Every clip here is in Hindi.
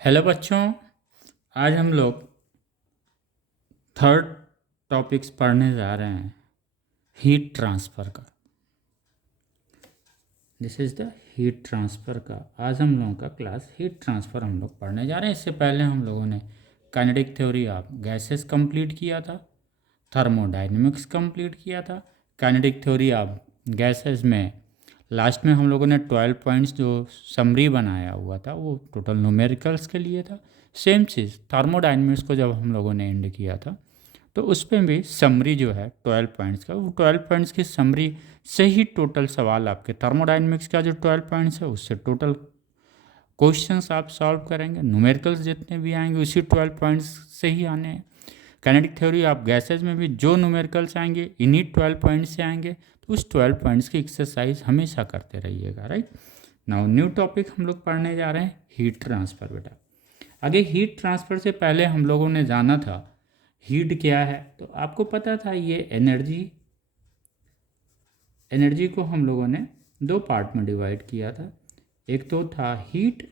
हेलो बच्चों, आज हम लोग थर्ड टॉपिक्स पढ़ने जा रहे हैं हीट ट्रांसफ़र का। This is the heat transfer का आज हम लोगों का क्लास हीट ट्रांसफ़र हम लोग पढ़ने जा रहे हैं। इससे पहले हम लोगों ने kinetic theory of gases complete किया था, थर्मोडायनेमिक्स कंप्लीट किया था। काइनेटिक थ्योरी ऑफ गैसेस में लास्ट में हम लोगों ने 12 पॉइंट्स जो समरी बनाया हुआ था वो टोटल न्यूमेरिकल्स के लिए था। सेम चीज़ थर्मोडायनेमिक्स को जब हम लोगों ने एंड किया था तो उसमें भी समरी जो है 12 पॉइंट्स का, वो 12 पॉइंट्स की समरी से ही टोटल सवाल आपके थर्मोडायनेमिक्स का जो 12 पॉइंट्स है उससे टोटल क्वेश्चंस आप सॉल्व करेंगे। न्यूमेरिकल्स जितने भी आएंगे उसी 12 पॉइंट्स से ही आने हैं। काइनेटिक थ्योरी ऑफ गैसेज में भी जो न्यूमेरिकल्स आएंगे इन्हीं 12 पॉइंट्स से आएंगे, तो उस 12 पॉइंट्स की एक्सरसाइज हमेशा करते रहिएगा। राइट नाउ न्यू टॉपिक हम लोग पढ़ने जा रहे हैं हीट ट्रांसफ़र। बेटा आगे हीट ट्रांसफ़र से पहले हम लोगों ने जाना था हीट क्या है। तो आपको पता था ये एनर्जी को हम लोगों ने दो पार्ट में डिवाइड किया था। एक तो था हीट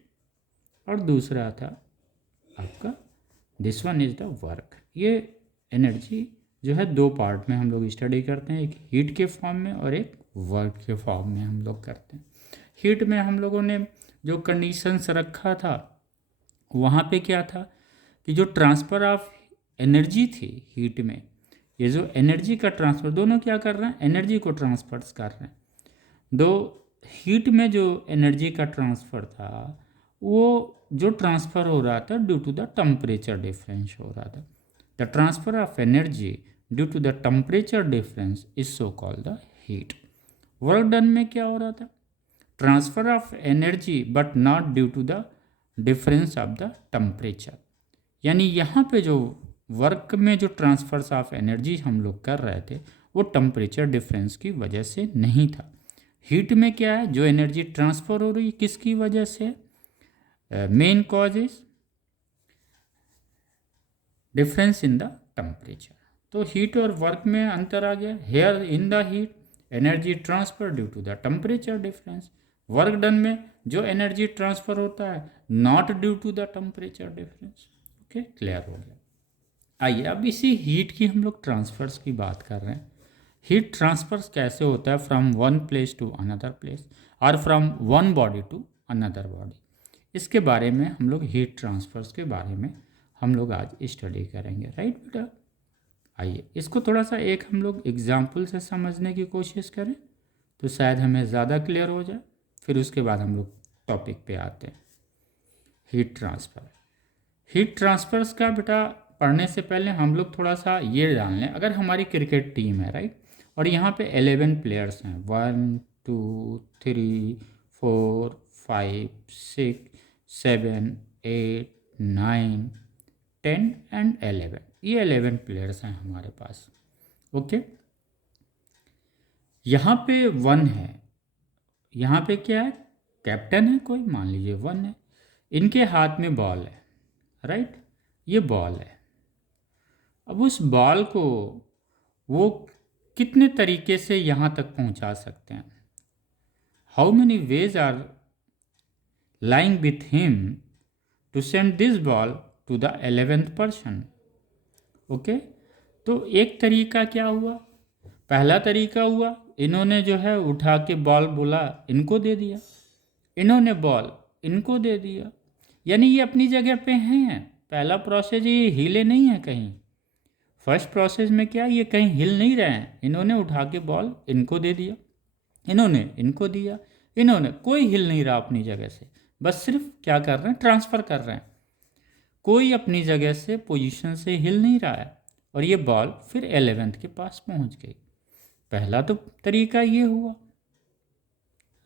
और दूसरा था आपका this one is the work. ये एनर्जी जो है दो पार्ट में हम लोग स्टडी करते हैं, एक हीट के फॉर्म में और एक वर्क के फॉर्म में हम लोग करते हैं। हीट में हम लोगों ने जो कंडीशंस रखा था वहाँ पे क्या था कि जो ट्रांसफ़र ऑफ एनर्जी थी हीट में, ये जो एनर्जी का ट्रांसफ़र, दोनों क्या कर रहे हैं, एनर्जी को ट्रांसफर्स कर रहे हैं। दो हीट में जो एनर्जी का ट्रांसफ़र था वो जो ट्रांसफ़र हो रहा था due to the temperature difference हो रहा था। The transfer of energy due to the temperature difference is so called the heat. Work done में क्या हो रहा था, transfer of energy but not due to the difference of the temperature. यानी यहाँ पे जो वर्क में जो ट्रांसफर्स ऑफ एनर्जी हम लोग कर रहे थे वो टेम्परेचर डिफरेंस की वजह से नहीं था। हीट में क्या है, जो एनर्जी ट्रांसफ़र हो रही है किसकी वजह से, main cause is difference in the temperature. तो हीट और वर्क में अंतर आ गया। Here in the heat energy transfer due to the temperature difference. Work done में जो एनर्जी ट्रांसफ़र होता है not due to the temperature difference. Okay, clear हो गया। आइए अब इसी हीट की हम लोग ट्रांसफर्स की बात कर रहे हैं। हीट ट्रांसफर्स कैसे होता है from one place to another place और from one body to another body, इसके बारे में हम लोग हीट ट्रांसफर्स के बारे में हम लोग आज स्टडी करेंगे। राइट बेटा, आइए इसको थोड़ा सा एक हम लोग एग्जाम्पल से समझने की कोशिश करें तो शायद हमें ज़्यादा क्लियर हो जाए। फिर उसके बाद हम लोग टॉपिक पे आते हैं हीट ट्रांसफ़र। हीट ट्रांसफर्स का बेटा पढ़ने से पहले हम लोग थोड़ा सा ये जान लें। अगर हमारी क्रिकेट टीम है राइट, और यहाँ पे 11 प्लेयर्स हैं, 1 2 3 4 5 6 7 8 9 10 एंड 11, ये 11 प्लेयर्स हैं हमारे पास। ओके, यहाँ पे 1 है, यहाँ पे क्या है, कैप्टन है कोई, मान लीजिए 1 है, इनके हाथ में बॉल है। राइट, ये बॉल है। अब उस बॉल को वो कितने तरीके से यहाँ तक पहुँचा सकते हैं, how many ways are lying with him to send this ball to the 11th person. Okay, तो एक तरीका क्या हुआ, पहला तरीका हुआ इन्होंने जो है उठा के बॉल बोला इनको दे दिया, इन्होंने बॉल इनको दे दिया, यानी ये अपनी जगह पे हैं। पहला प्रोसेस ये हिले नहीं है कहीं। फर्स्ट प्रोसेस में क्या, ये कहीं हिल नहीं रहे हैं, इन्होंने उठा के बॉल इनको दे दिया, इन्होंने इनको दिया, इन्होंने, कोई हिल नहीं रहा अपनी जगह से, बस सिर्फ क्या कर रहे हैं, ट्रांसफ़र कर रहे हैं। कोई अपनी जगह से पोजीशन से हिल नहीं रहा है और ये बॉल फिर 11th के पास पहुंच गई। पहला तो तरीका ये हुआ।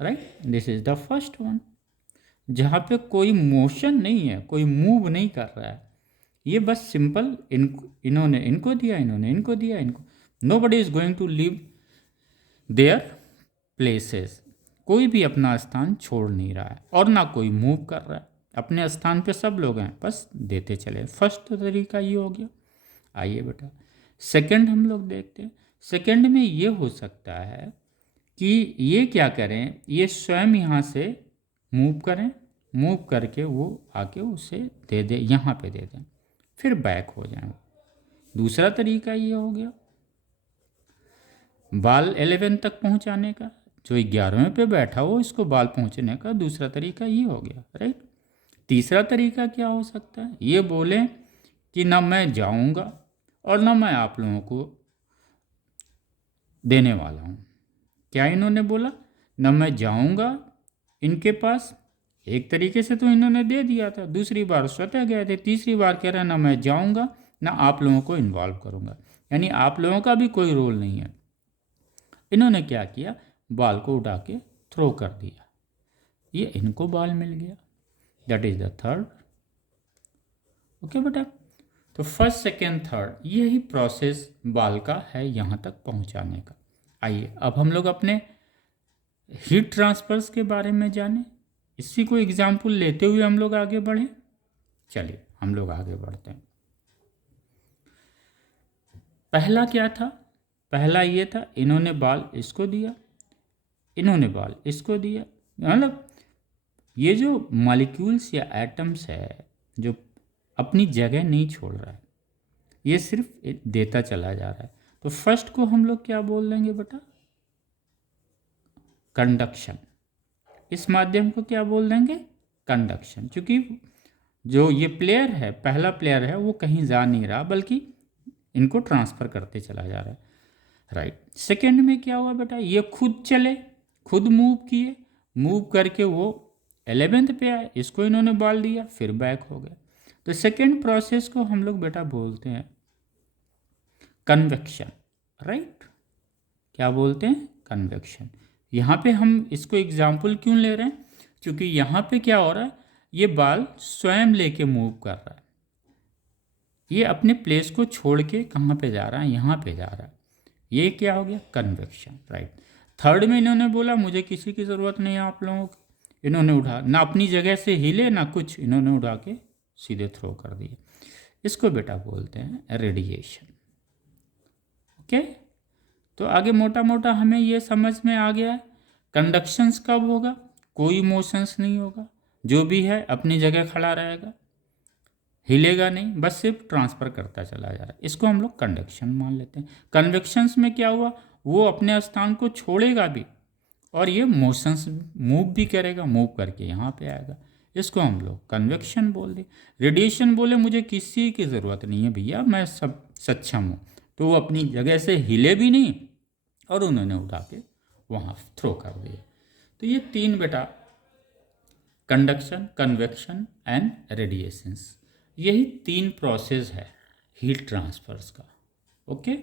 Right, this is the first one, जहाँ पे कोई मोशन नहीं है, कोई मूव नहीं कर रहा है, ये बस सिंपल इन्होंने इनको दिया, इन्होंने इनको दिया, इनको, nobody is going to leave their places, कोई भी अपना स्थान छोड़ नहीं रहा है और ना कोई मूव कर रहा है, अपने स्थान पे सब लोग हैं, बस देते चले। फर्स्ट तरीका ये हो गया। आइए बेटा सेकंड हम लोग देखते हैं। सेकंड में ये हो सकता है कि ये क्या करें, ये स्वयं यहाँ से मूव करें मूव करके वो आके उसे दे दे, यहाँ पे दे दें, फिर बैक हो जाए। दूसरा तरीका ये हो गया बाल 11 तक पहुँचाने का, जो 11वें पे बैठा हो इसको बाल पहुँचने का दूसरा तरीका ये हो गया, राइट। तीसरा तरीका क्या हो सकता है, ये बोले कि ना मैं जाऊंगा और ना मैं आप लोगों को देने वाला हूँ। क्या इन्होंने बोला, ना मैं जाऊंगा इनके पास, एक तरीके से तो इन्होंने दे दिया था, दूसरी बार स्वतः गए थे, तीसरी बार कह रहे हैं ना मैं जाऊंगा ना आप लोगों को इन्वॉल्व करूंगा, यानी आप लोगों का भी कोई रोल नहीं है। इन्होंने क्या किया, बाल को उठा के थ्रो कर दिया, ये इनको बाल मिल गया। That is the third. Okay बेटा, तो फर्स्ट सेकेंड थर्ड यही प्रोसेस बाल का है यहाँ तक पहुँचाने का। आइए अब हम लोग अपने हीट ट्रांसफर्स के बारे में जाने, इसी को एग्जाम्पल लेते हुए हम लोग आगे बढ़े। चलिए हम लोग आगे बढ़ते हैं। पहला क्या था, पहला ये था इन्होंने बाल इसको दिया, इन्होंने बाल इसको दिया, मतलब ये जो मॉलिक्यूल्स या एटम्स है जो अपनी जगह नहीं छोड़ रहा है, ये सिर्फ देता चला जा रहा है। तो फर्स्ट को हम लोग क्या बोल देंगे बेटा, कंडक्शन। इस माध्यम को क्या बोल देंगे, कंडक्शन, क्योंकि जो ये प्लेयर है, पहला प्लेयर है, वो कहीं जा नहीं रहा बल्कि इनको ट्रांसफ़र करते चला जा रहा है, राइट। सेकेंड में क्या हुआ बेटा, ये खुद चले, खुद मूव किए, मूव करके वो 11th पे आए, इसको इन्होंने बाल दिया, फिर बैक हो गए। तो सेकेंड प्रोसेस को हम लोग बेटा बोलते हैं कन्वेक्शन, राइट। क्या बोलते हैं, कन्वेक्शन। यहाँ पे हम इसको एग्जाम्पल क्यों ले रहे हैं, क्योंकि यहाँ पे क्या हो रहा है, ये बाल स्वयं लेके मूव कर रहा है, ये अपने प्लेस को छोड़ के कहाँ पे जा रहा है, यहाँ पे जा रहा है, ये क्या हो गया, कन्वेक्शन, राइट। थर्ड में इन्होंने बोला मुझे किसी की ज़रूरत नहीं है आप लोगों की, इन्होंने उठा, ना अपनी जगह से हिले ना कुछ, इन्होंने उठा के सीधे थ्रो कर दिए, इसको बेटा बोलते हैं रेडिएशन। ओके, तो आगे मोटा मोटा हमें ये समझ में आ गया है कंडक्शंस कब होगा, कोई मोशंस नहीं होगा, जो भी है अपनी जगह खड़ा रहेगा, हिलेगा नहीं, बस सिर्फ ट्रांसफ़र करता चला जा रहा है, इसको हम लोग कंडक्शन मान लेते हैं। कन्वेक्शंस में क्या हुआ, वो अपने स्थान को छोड़ेगा भी और ये मोशंस मूव भी करेगा, मूव करके यहाँ पे आएगा, इसको हम लोग कन्वेक्शन बोल दें। रेडिएशन बोले मुझे किसी की ज़रूरत नहीं है भैया, मैं सब सक्षम हूँ, तो वो अपनी जगह से हिले भी नहीं और उन्होंने उठा के वहाँ थ्रो कर दिया। तो ये तीन बेटा कंडक्शन, कन्वेक्शन एंड रेडिएशंस, यही तीन प्रोसेस है हीट ट्रांसफर्स का। ओके,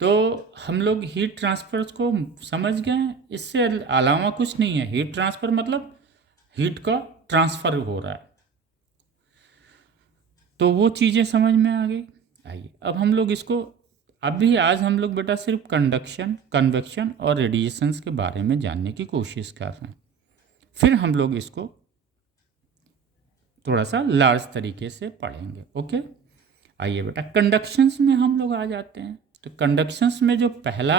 तो हम लोग हीट ट्रांसफर्स को समझ गए हैं, इससे अलावा कुछ नहीं है। हीट ट्रांसफर मतलब हीट का ट्रांसफ़र हो रहा है, तो वो चीज़ें समझ में आ गई। आइए अब हम लोग इसको, अभी आज हम लोग बेटा सिर्फ कंडक्शन, कन्वेक्शन और रेडिएशंस के बारे में जानने की कोशिश कर रहे हैं, फिर हम लोग इसको थोड़ा सा लार्ज तरीके से पढ़ेंगे। ओके, आइए बेटा कंडक्शंस में हम लोग आ जाते हैं। तो कंडक्शंस में जो पहला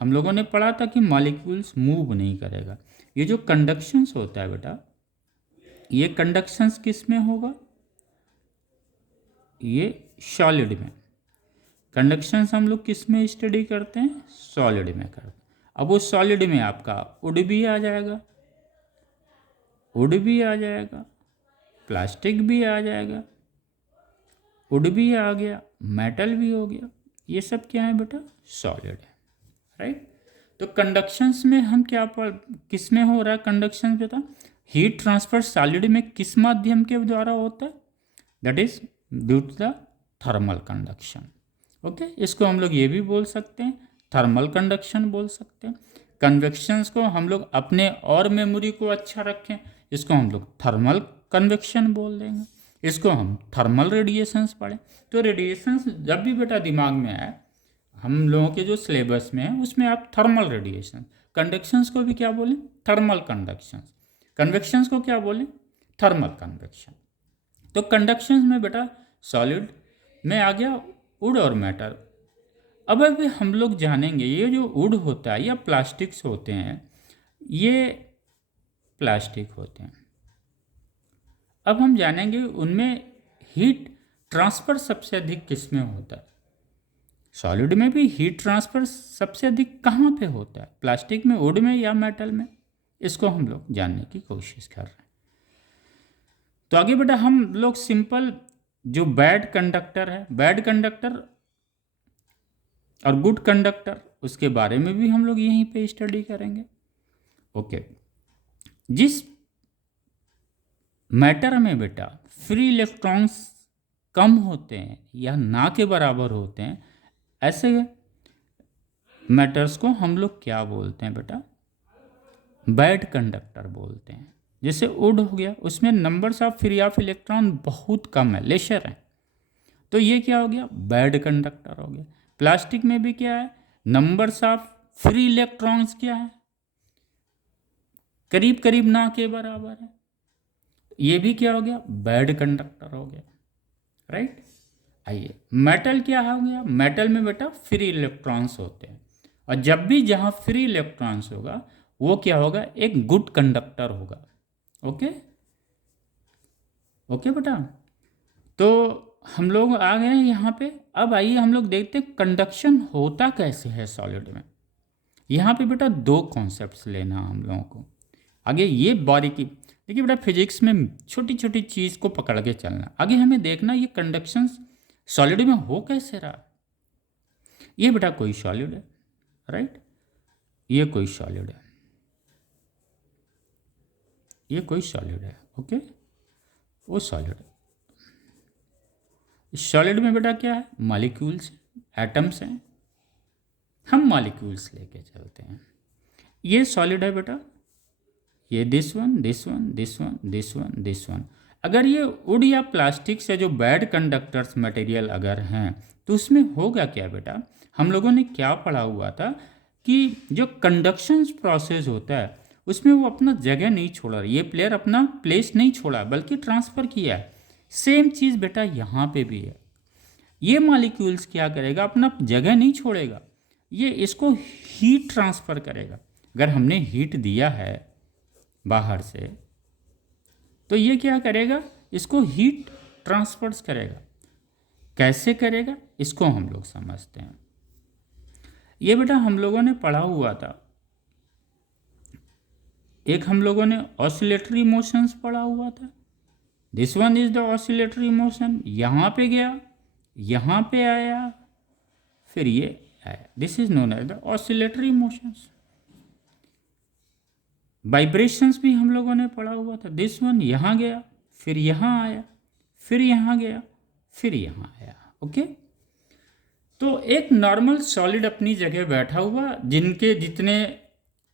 हम लोगों ने पढ़ा था कि मॉलिक्यूल्स मूव नहीं करेगा, ये जो कंडक्शंस होता है बेटा, ये कंडक्शंस किस में होगा, ये सॉलिड में। कंडक्शंस हम लोग किस में स्टडी करते हैं, सॉलिड में करते हैं। अब वो सॉलिड में आपका वुड भी आ जाएगा, वुड भी आ जाएगा, प्लास्टिक भी आ जाएगा, वुड भी आ गया, मेटल भी हो गया, ये सब क्या है बेटा, सॉलिड है, राइट। तो कंडक्शंस में हम क्या किस में हो रहा है कंडक्शन बेटा, हीट ट्रांसफर सॉलिड में किस माध्यम के द्वारा होता है, that is due to the thermal conduction. Okay, इसको हम लोग ये भी बोल सकते हैं, थर्मल कंडक्शन बोल सकते हैं। कन्वेक्शंस को हम लोग अपने और मेमोरी को अच्छा रखें, इसको हम लोग थर्मल कन्वेक्शन बोल देंगे, इसको हम थर्मल रेडिएशंस पढ़ें। तो रेडिएशंस जब भी बेटा दिमाग में आए, हम लोगों के जो सिलेबस में है उसमें आप थर्मल रेडिएशन, कंडक्शंस को भी क्या बोलें, थर्मल कंडक्शंस, कन्वेक्शंस को क्या बोलें, थर्मल कन्वेक्शन। तो कंडक्शंस में बेटा सॉलिड में आ गया वुड और मेटल। अब अभी हम लोग जानेंगे ये जो वुड होता है या प्लास्टिक्स होते हैं, ये प्लास्टिक होते हैं। अब हम जानेंगे उनमें हीट ट्रांसफ़र सबसे अधिक किस में होता है। सॉलिड में भी हीट ट्रांसफ़र सबसे अधिक कहाँ पे होता है, प्लास्टिक में, वुड में या मेटल में? इसको हम लोग जानने की कोशिश कर रहे हैं। तो आगे बेटा हम लोग सिंपल जो बैड कंडक्टर है, बैड कंडक्टर और गुड कंडक्टर, उसके बारे में भी हम लोग यहीं पे स्टडी करेंगे। ओके, जिस मैटर में बेटा फ्री इलेक्ट्रॉन्स कम होते हैं या ना के बराबर होते हैं, ऐसे मैटर्स को हम लोग क्या बोलते हैं बेटा? बैड कंडक्टर बोलते हैं। जैसे वुड हो गया, उसमें numbers of free of electron बहुत कम है, लेशर है, तो ये क्या हो गया? बैड कंडक्टर हो गया। प्लास्टिक में भी क्या है? नंबर्स ऑफ फ्री इलेक्ट्रॉन्स क्या है? करीब करीब ना के बराबर है, ये भी क्या हो गया? बैड कंडक्टर हो गया, राइट। आइए, मेटल क्या हो गया? मेटल में बेटा फ्री इलेक्ट्रॉन्स होते हैं, और जब भी जहाँ फ्री इलेक्ट्रॉन्स होगा वो क्या होगा? एक गुड कंडक्टर होगा। ओके ओके बेटा, तो हम लोग आ गए हैं यहाँ पे। अब आइए हम लोग देखते हैं कंडक्शन होता कैसे है सॉलिड में। यहाँ पे बेटा दो कॉन्सेप्ट्स लेना हम लोगों को। आगे ये बारीकी देखिए बेटा, फिजिक्स में छोटी छोटी चीज़ को पकड़ के चलना। आगे हमें देखना ये कंडक्शन सॉलिड में हो कैसे रहा। ये बेटा कोई सॉलिड है, राइट, ये कोई सॉलिड है, ये कोई सॉलिड है, ओके, वो सॉलिड है। इस सॉलिड में बेटा क्या है? मॉलिक्यूल्स, एटम्स हैं। हम मॉलिक्यूल्स लेके चलते हैं। ये सॉलिड है बेटा, ये this one, this one, this one, this one, this one. अगर ये वुड या प्लास्टिक से जो बैड कंडक्टर्स मटेरियल अगर हैं, तो उसमें होगा क्या बेटा? हम लोगों ने क्या पढ़ा हुआ था कि जो कंडक्शन प्रोसेस होता है उसमें वो अपना जगह नहीं छोड़ा, ये प्लेयर अपना प्लेस नहीं छोड़ा बल्कि ट्रांसफ़र किया है। सेम चीज़ बेटा यहाँ पे भी है। ये मॉलिक्यूल्स क्या करेगा? अपना जगह नहीं छोड़ेगा, ये इसको हीट ट्रांसफ़र करेगा। अगर हमने हीट दिया है बाहर से, तो ये क्या करेगा? इसको हीट ट्रांसफर्स करेगा। कैसे करेगा इसको हम लोग समझते हैं। ये बेटा हम लोगों ने पढ़ा हुआ था, एक हम लोगों ने ऑसिलेटरी मोशंस पढ़ा हुआ था। This one is the oscillatory motion, यहाँ पे गया, यहाँ पे आया, फिर ये आया। This is known as the oscillatory motions. Vibrations भी हम लोगों ने पढ़ा हुआ था। दिस वन यहाँ गया, फिर यहाँ आया, फिर यहाँ गया, फिर यहाँ आया, ओके। तो एक नॉर्मल सॉलिड अपनी जगह बैठा हुआ, जिनके जितने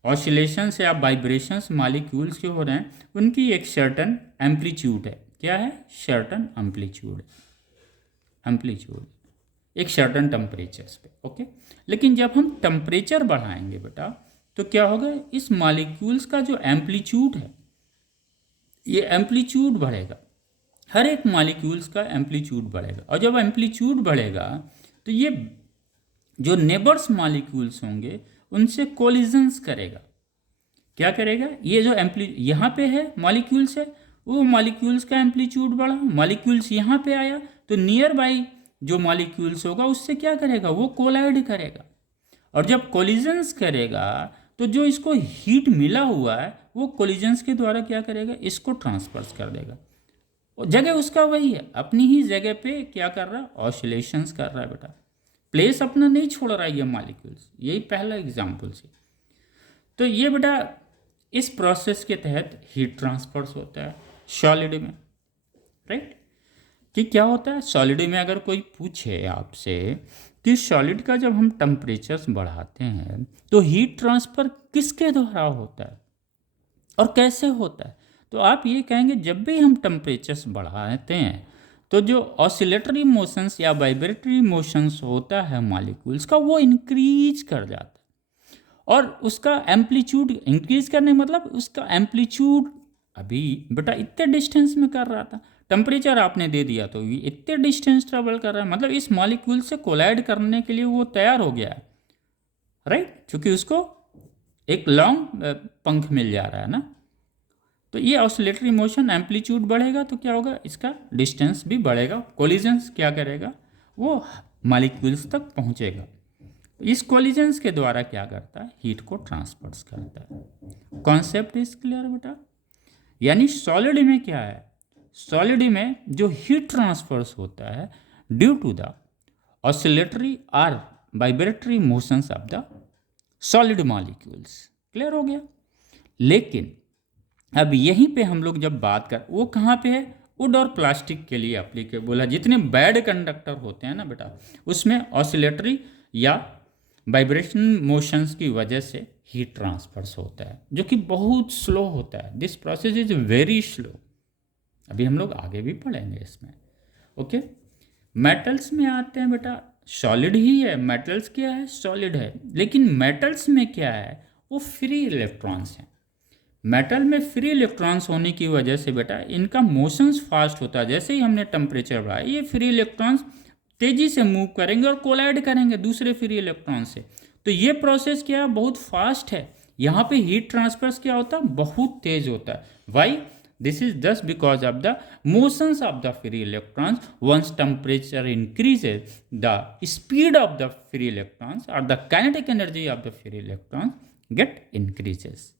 ऑसिलेशंस या वाइब्रेशंस मॉलिक्यूल्स के हो रहे हैं, उनकी एक सर्टन एम्पलीट्यूड है। क्या है? सर्टन एम्पलीट्यूड, एम्पलीट्यूड एक सर्टन टेम्परेचर्स पे, ओके। लेकिन जब हम टेम्परेचर बढ़ाएंगे बेटा, तो क्या होगा? इस मॉलिक्यूल्स का जो एम्पलीट्यूड है, ये एम्पलीट्यूड बढ़ेगा, हर एक मॉलिक्यूल्स का एम्पलीट्यूड बढ़ेगा। और जब एम्पलीट्यूड बढ़ेगा तो ये जो नेबर्स मॉलिक्यूल्स होंगे उनसे कोलिजन्स करेगा। क्या करेगा? ये जो यहाँ पे है मॉलिक्यूल्स है, वो मॉलिक्यूल्स का एम्पलीट्यूड बढ़ा, मॉलिक्यूल्स यहाँ पे आया, तो नियर बाई जो मॉलिक्यूल्स होगा उससे क्या करेगा? वो कोलाइड करेगा। और जब कोलिजन्स करेगा तो जो इसको हीट मिला हुआ है वो कोलिजन्स के द्वारा क्या करेगा? इसको ट्रांसफर्स कर देगा। और जगह उसका वही है, अपनी ही जगह पे क्या कर रहा है? ऑसिलेशंस कर रहा है बेटा, प्लेस अपना नहीं छोड़ रहा है ये मॉलिक्यूल्स। यही पहला एग्जाम्पल से। तो ये बेटा इस प्रोसेस के तहत हीट ट्रांसफर्स होता है सॉलिड में, राइट। कि क्या होता है सॉलिड में? अगर कोई पूछे आपसे कि सॉलिड का जब हम टेम्परेचर्स बढ़ाते हैं तो हीट ट्रांसफ़र किसके द्वारा होता है और कैसे होता है, तो आप ये कहेंगे जब भी हम टेम्परेचर्स बढ़ाते हैं तो जो ऑसिलेटरी मोशंस या वाइब्रेटरी मोशंस होता है मॉलिक्यूल्स का, वो इंक्रीज कर जाता है। और उसका एम्पलीट्यूड इंक्रीज करने मतलब उसका एम्पलीट्यूड अभी बेटा इतने डिस्टेंस में कर रहा था, टेम्परेचर आपने दे दिया तो ये इतने डिस्टेंस ट्रेवल कर रहा है, मतलब इस मॉलिक्यूल से कोलाइड करने के लिए वो तैयार हो गया है, राइट, क्योंकि उसको एक लॉन्ग पंख मिल जा रहा है ना। तो ये ऑसिलेटरी मोशन एम्पलीट्यूड बढ़ेगा तो क्या होगा, इसका डिस्टेंस भी बढ़ेगा, कोलिजन्स क्या करेगा, वो मॉलिक्यूल्स तक पहुंचेगा। इस कोलिजन्स के द्वारा क्या करता है, हीट को ट्रांसफर करता है। कॉन्सेप्ट इज क्लियर बेटा। यानी सॉलिड में क्या है, सॉलिड में जो हीट ट्रांसफर्स होता है ड्यू टू द ऑसिलेटरी और vibratory motions of the solid molecules. Clear हो गया। लेकिन अब यहीं पे हम लोग जब बात कर, वो कहाँ पे है, वुड और प्लास्टिक के लिए एप्लीकेबल है। जितने बैड कंडक्टर होते हैं ना बेटा, उसमें ऑसिलेटरी या वाइब्रेशन मोशंस की वजह से हीट ट्रांसफर्स होता है, जो कि बहुत स्लो होता है। This process is very slow. अभी हम लोग आगे भी पढ़ेंगे इसमें। ओके, मेटल्स में आते हैं बेटा। सॉलिड ही है, मेटल्स क्या है, सॉलिड है। लेकिन मेटल्स में क्या है, वो फ्री इलेक्ट्रॉन्स हैं। मेटल में फ्री इलेक्ट्रॉन्स होने की वजह से बेटा इनका मोशंस फास्ट होता है। जैसे ही हमने टेम्परेचर बढ़ाया, ये फ्री इलेक्ट्रॉन्स तेजी से मूव करेंगे और कोलाइड करेंगे दूसरे फ्री इलेक्ट्रॉन से। तो ये प्रोसेस क्या है, बहुत फास्ट है। यहाँ पे हीट ट्रांसफर क्या होता है, बहुत तेज होता है। Why, this is thus because of the motions of the free electrons. Once temperature increases, the speed of the free electrons और the kinetic energy of the free electrons get increases.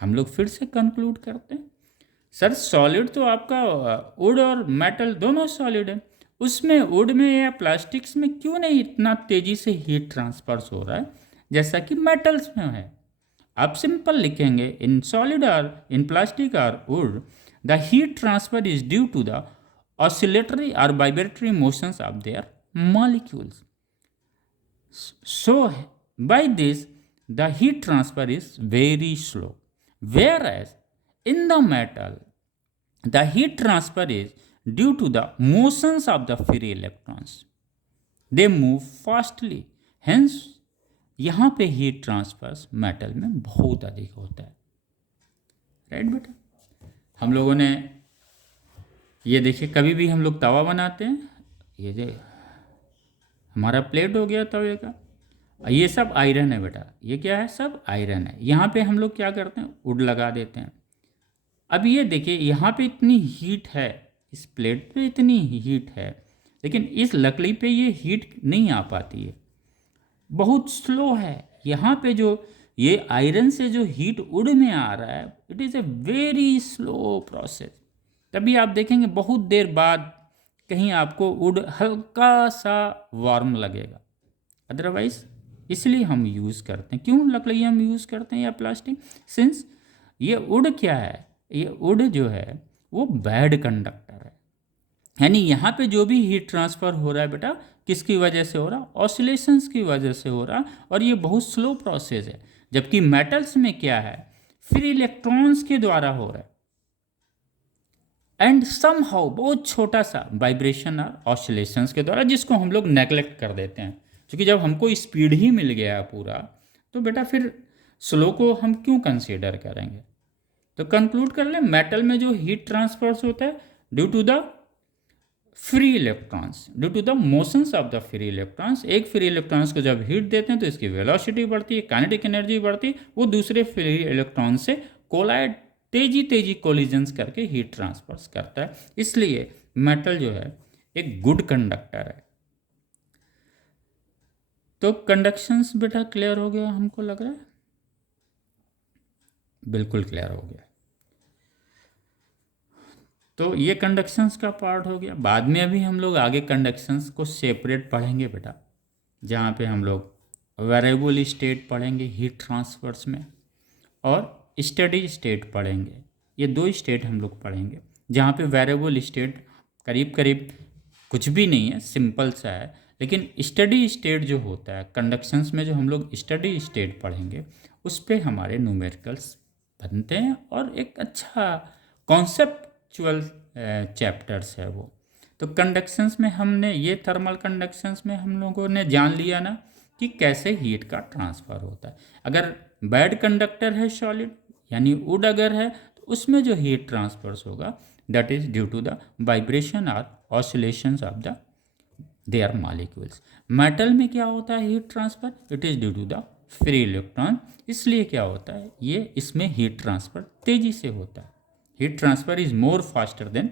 हम लोग फिर से कंक्लूड करते हैं। सर सॉलिड तो आपका वुड और मेटल दोनों सॉलिड है, उसमें वुड में या प्लास्टिक्स में क्यों नहीं इतना तेजी से हीट ट्रांसफर हो रहा है जैसा कि मेटल्स में है। आप सिंपल लिखेंगे, इन सॉलिड और इन प्लास्टिक और wood the heat transfer is due to the oscillatory और vibratory motions of their molecules. So by this the heat transfer is very slow, whereas in the metal the heat transfer is due to the motions of the free electrons, they move fastly, hence यहाँ पे हीट ट्रांसफर मेटल में बहुत अधिक होता है। राइट बेटा, हम लोगों ने ये देखिए, कभी भी हम लोग तवा बनाते हैं, ये जो हमारा प्लेट हो गया तवे का, ये सब आयरन है बेटा। ये क्या है, सब आयरन है। यहाँ पे हम लोग क्या करते हैं, वुड लगा देते हैं। अब ये देखिए, यहाँ पे इतनी हीट है, इस प्लेट पे इतनी हीट है, लेकिन इस लकड़ी पे ये हीट नहीं आ पाती है, बहुत स्लो है। यहाँ पे जो ये आयरन से जो हीट वुड में आ रहा है, it is a very slow process. तभी आप देखेंगे बहुत देर बाद कहीं आपको वुड हल्का सा वार्म लगेगा। अदरवाइज इसलिए हम यूज़ करते हैं, क्यों लकड़ी हम यूज़ करते हैं या प्लास्टिक, सिंस ये वुड क्या है, ये वुड जो है वो बैड कंडक्टर है। यानी यहाँ पे जो भी हीट ट्रांसफ़र हो रहा है बेटा, किसकी वजह से हो रहा, ऑसिलेशंस की वजह से हो रहा, और ये बहुत स्लो प्रोसेस है। जबकि मेटल्स में क्या है, फ्री इलेक्ट्रॉन्स के द्वारा हो रहा है, एंड समहाउ बहुत छोटा सा वाइब्रेशन और ऑसिलेशंस के द्वारा, जिसको हम लोग नेगलेक्ट कर देते हैं। क्योंकि जब हमको स्पीड ही मिल गया पूरा, तो बेटा फिर स्लो को हम क्यों कंसीडर करेंगे। तो कंक्लूड कर लें, मेटल में जो हीट ट्रांसफर्स होता है due to the free electrons, due to the motions of the free electrons. एक फ्री इलेक्ट्रॉन्स को जब हीट देते हैं तो इसकी वेलोसिटी बढ़ती है, काइनेटिक एनर्जी बढ़ती है, वो दूसरे फ्री इलेक्ट्रॉन से कोलाइड, तेजी कोलिजन्स करके हीट ट्रांसफर करता है। इसलिए मेटल जो है एक गुड कंडक्टर है। तो कंडक्शंस बेटा क्लियर हो गया, हमको लग रहा है बिल्कुल क्लियर हो गया। तो ये कंडक्शंस का पार्ट हो गया। बाद में अभी हम लोग आगे कंडक्शंस को सेपरेट पढ़ेंगे बेटा, जहाँ पे हम लोग वेरिएबल स्टेट पढ़ेंगे हीट ट्रांसफर्स में, और स्टेडी स्टेट पढ़ेंगे। ये दो स्टेट हम लोग पढ़ेंगे, जहाँ पे वेरिएबल स्टेट करीब करीब कुछ भी नहीं है, सिंपल सा है। लेकिन स्टडी स्टेट जो होता है कंडक्शंस में, जो हम लोग स्टडी स्टेट पढ़ेंगे, उस पर हमारे न्यूमेरिकल्स बनते हैं, और एक अच्छा कॉन्सेप्चुअल चैप्टर्स है वो। तो कंडक्शंस में हमने ये थर्मल कंडक्शंस में हम लोगों ने जान लिया ना कि कैसे हीट का ट्रांसफ़र होता है। अगर बैड कंडक्टर है सॉलिड, यानी वुड अगर है, तो उसमें जो हीट ट्रांसफर्स होगा that is due to the vibration और oscillations of the their molecules. Metal में क्या होता है heat transfer, it is due to the free electron. इसलिए क्या होता है, ये इसमें हीट ट्रांसफ़र तेज़ी से होता है। Heat transfer is more faster than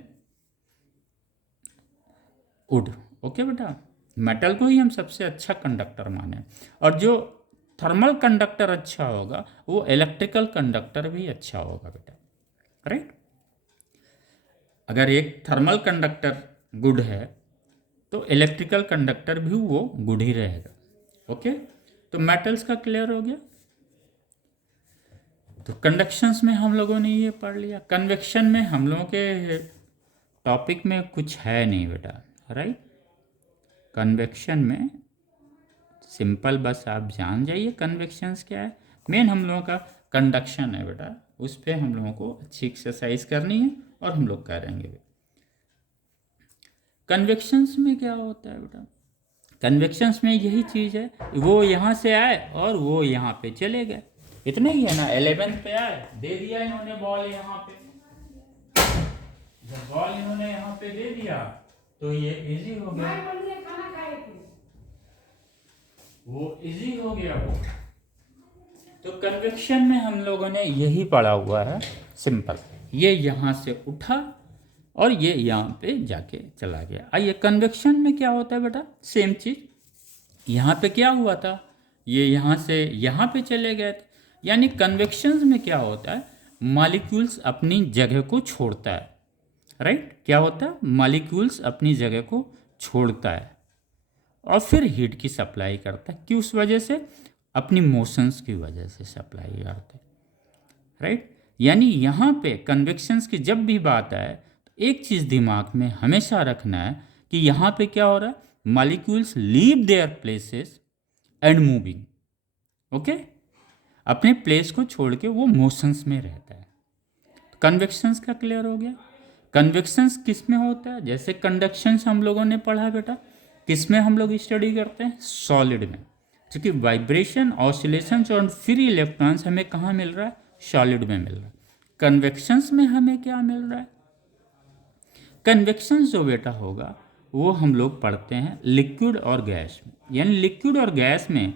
would. Okay बेटा, मेटल को ही हम सबसे अच्छा कंडक्टर माने, और जो थर्मल कंडक्टर अच्छा होगा वो इलेक्ट्रिकल कंडक्टर भी अच्छा होगा बेटा, राइट। अगर एक थर्मल कंडक्टर गुड है तो इलेक्ट्रिकल कंडक्टर भी वो गुड ही रहेगा। ओके, तो मेटल्स का क्लियर हो गया। तो कंडक्शंस में हम लोगों ने ये पढ़ लिया। कन्वेक्शन में हम लोगों के टॉपिक में कुछ है नहीं बेटा, राइट। कन्वेक्शन में सिंपल बस आप जान जाइए कन्वेक्शंस क्या है। मेन हम लोगों का कंडक्शन है बेटा, उस पर हम लोगों को अच्छी एक्सरसाइज करनी है और हम लोग करेंगे। कन्वेक्शंस में क्या होता है बेटा, कन्वेक्शंस में यही चीज़ है, वो यहाँ से आए और वो यहाँ पे चले गए, इतने ही है ना। 11th पे आए, दे दिया इन्होंने बॉल यहाँ पे, जब बॉल इन्होंने यहाँ पे दे दिया तो ये इजी हो गया, वो इजी हो गया वो। तो कन्वेक्शन में हम लोगों ने यही पढ़ा हुआ है सिंपल, ये यहाँ से उठा और ये यहाँ पे जाके चला गया। आइए कन्वेक्शन में क्या होता है बेटा, सेम चीज़। यहाँ पे क्या हुआ था, ये यहाँ से यहाँ पे चले गए थे। यानी कन्वेक्शंस में क्या होता है, मॉलिक्यूल्स अपनी जगह को छोड़ता है, राइट। क्या होता है, मॉलिक्यूल्स अपनी जगह को छोड़ता है और फिर हीट की सप्लाई करता है। किस वजह से, अपनी मोशंस की वजह से सप्लाई करता है, राइट। यानी यहाँ पे कन्वेक्शंस की जब भी बात आए तो एक चीज़ दिमाग में हमेशा रखना है कि यहाँ पे क्या हो रहा है, molecules leave their places and moving. Okay, अपने प्लेस को छोड़ के वो मोशंस में रहता है। कन्वेक्शंस का क्लियर हो गया। कन्वेक्शंस किस में होता है, जैसे कंडक्शंस हम लोगों ने पढ़ा बेटा, किस में हम लोग स्टडी करते हैं, सॉलिड में। क्योंकि वाइब्रेशन, ऑसिलेशंस और फ्री इलेक्ट्रॉन्स हमें कहाँ मिल रहा है, सॉलिड में मिल रहा है। कन्वेक्शंस में हमें क्या मिल रहा है, कन्वेक्शंस जो बेटा होगा वो हम लोग पढ़ते हैं लिक्विड और गैस में। यानी लिक्विड और गैस में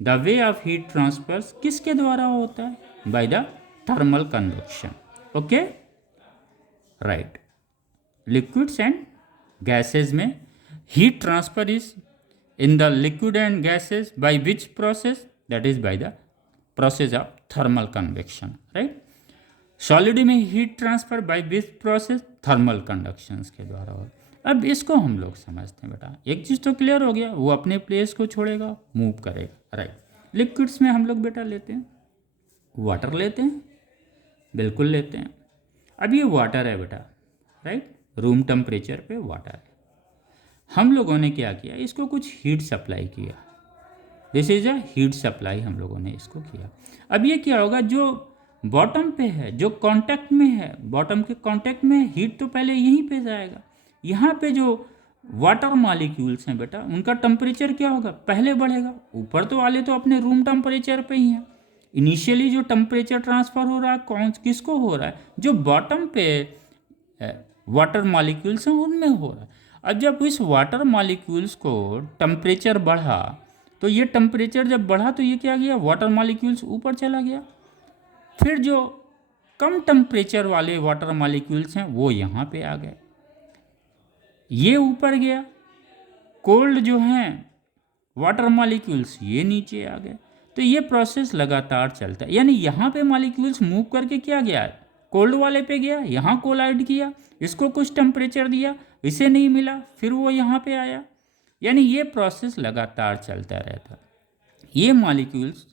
the way of heat transfer किसके द्वारा होता है, by the thermal convection. Okay, right. Liquids and gases में heat transfer is in the liquid and gases by which process, that is by the process of thermal convection, right। Solid में heat transfer by which process, thermal conductions के द्वारा हो। अब इसको हम लोग समझते हैं बेटा, एक चीज़ तो क्लियर हो गया, वो अपने प्लेस को छोड़ेगा, मूव करेगा, राइट। लिक्विड्स में हम लोग बेटा लेते हैं, वाटर लेते हैं, बिल्कुल लेते हैं। अब ये वाटर है बेटा, राइट, रूम टेम्परेचर पे वाटर है। हम लोगों ने क्या किया, इसको कुछ हीट सप्लाई किया, this is a heat supply, हम लोगों ने इसको किया। अब ये क्या होगा, जो बॉटम पे है, जो कांटेक्ट में है, बॉटम के कांटेक्ट में हीट तो पहले यहीं पे जाएगा। यहाँ पे जो वाटर मॉलिक्यूल्स हैं बेटा, उनका टेम्परेचर क्या होगा, पहले बढ़ेगा। ऊपर तो वाले तो अपने रूम टेम्परेचर पे ही हैं। इनिशियली जो टेम्परेचर ट्रांसफ़र हो रहा है कौन किसको हो रहा है, जो बॉटम पे वाटर मॉलिक्यूल्स हैं उनमें हो रहा है। अब जब इस वाटर मॉलिक्यूल्स को टेम्परेचर बढ़ा तो ये टेम्परेचर जब बढ़ा तो ये क्या गया, वाटर मॉलिक्यूल्स ऊपर चला गया। फिर जो कम टेम्परेचर वाले वाटर मॉलिक्यूल्स हैं वो यहाँ पे आ गए, ये ऊपर गया। कोल्ड जो हैं वाटर मॉलिक्यूल्स ये नीचे आ गए। तो ये प्रोसेस लगातार चलता है। यानी यहाँ पे मॉलिक्यूल्स मूव करके क्या गया, कोल्ड वाले पे गया, यहाँ कोलाइड किया, इसको कुछ टेम्परेचर दिया, इसे नहीं मिला, फिर वो यहाँ पे आया। यानी ये प्रोसेस लगातार चलता रहता। ये मॉलिक्यूल्स,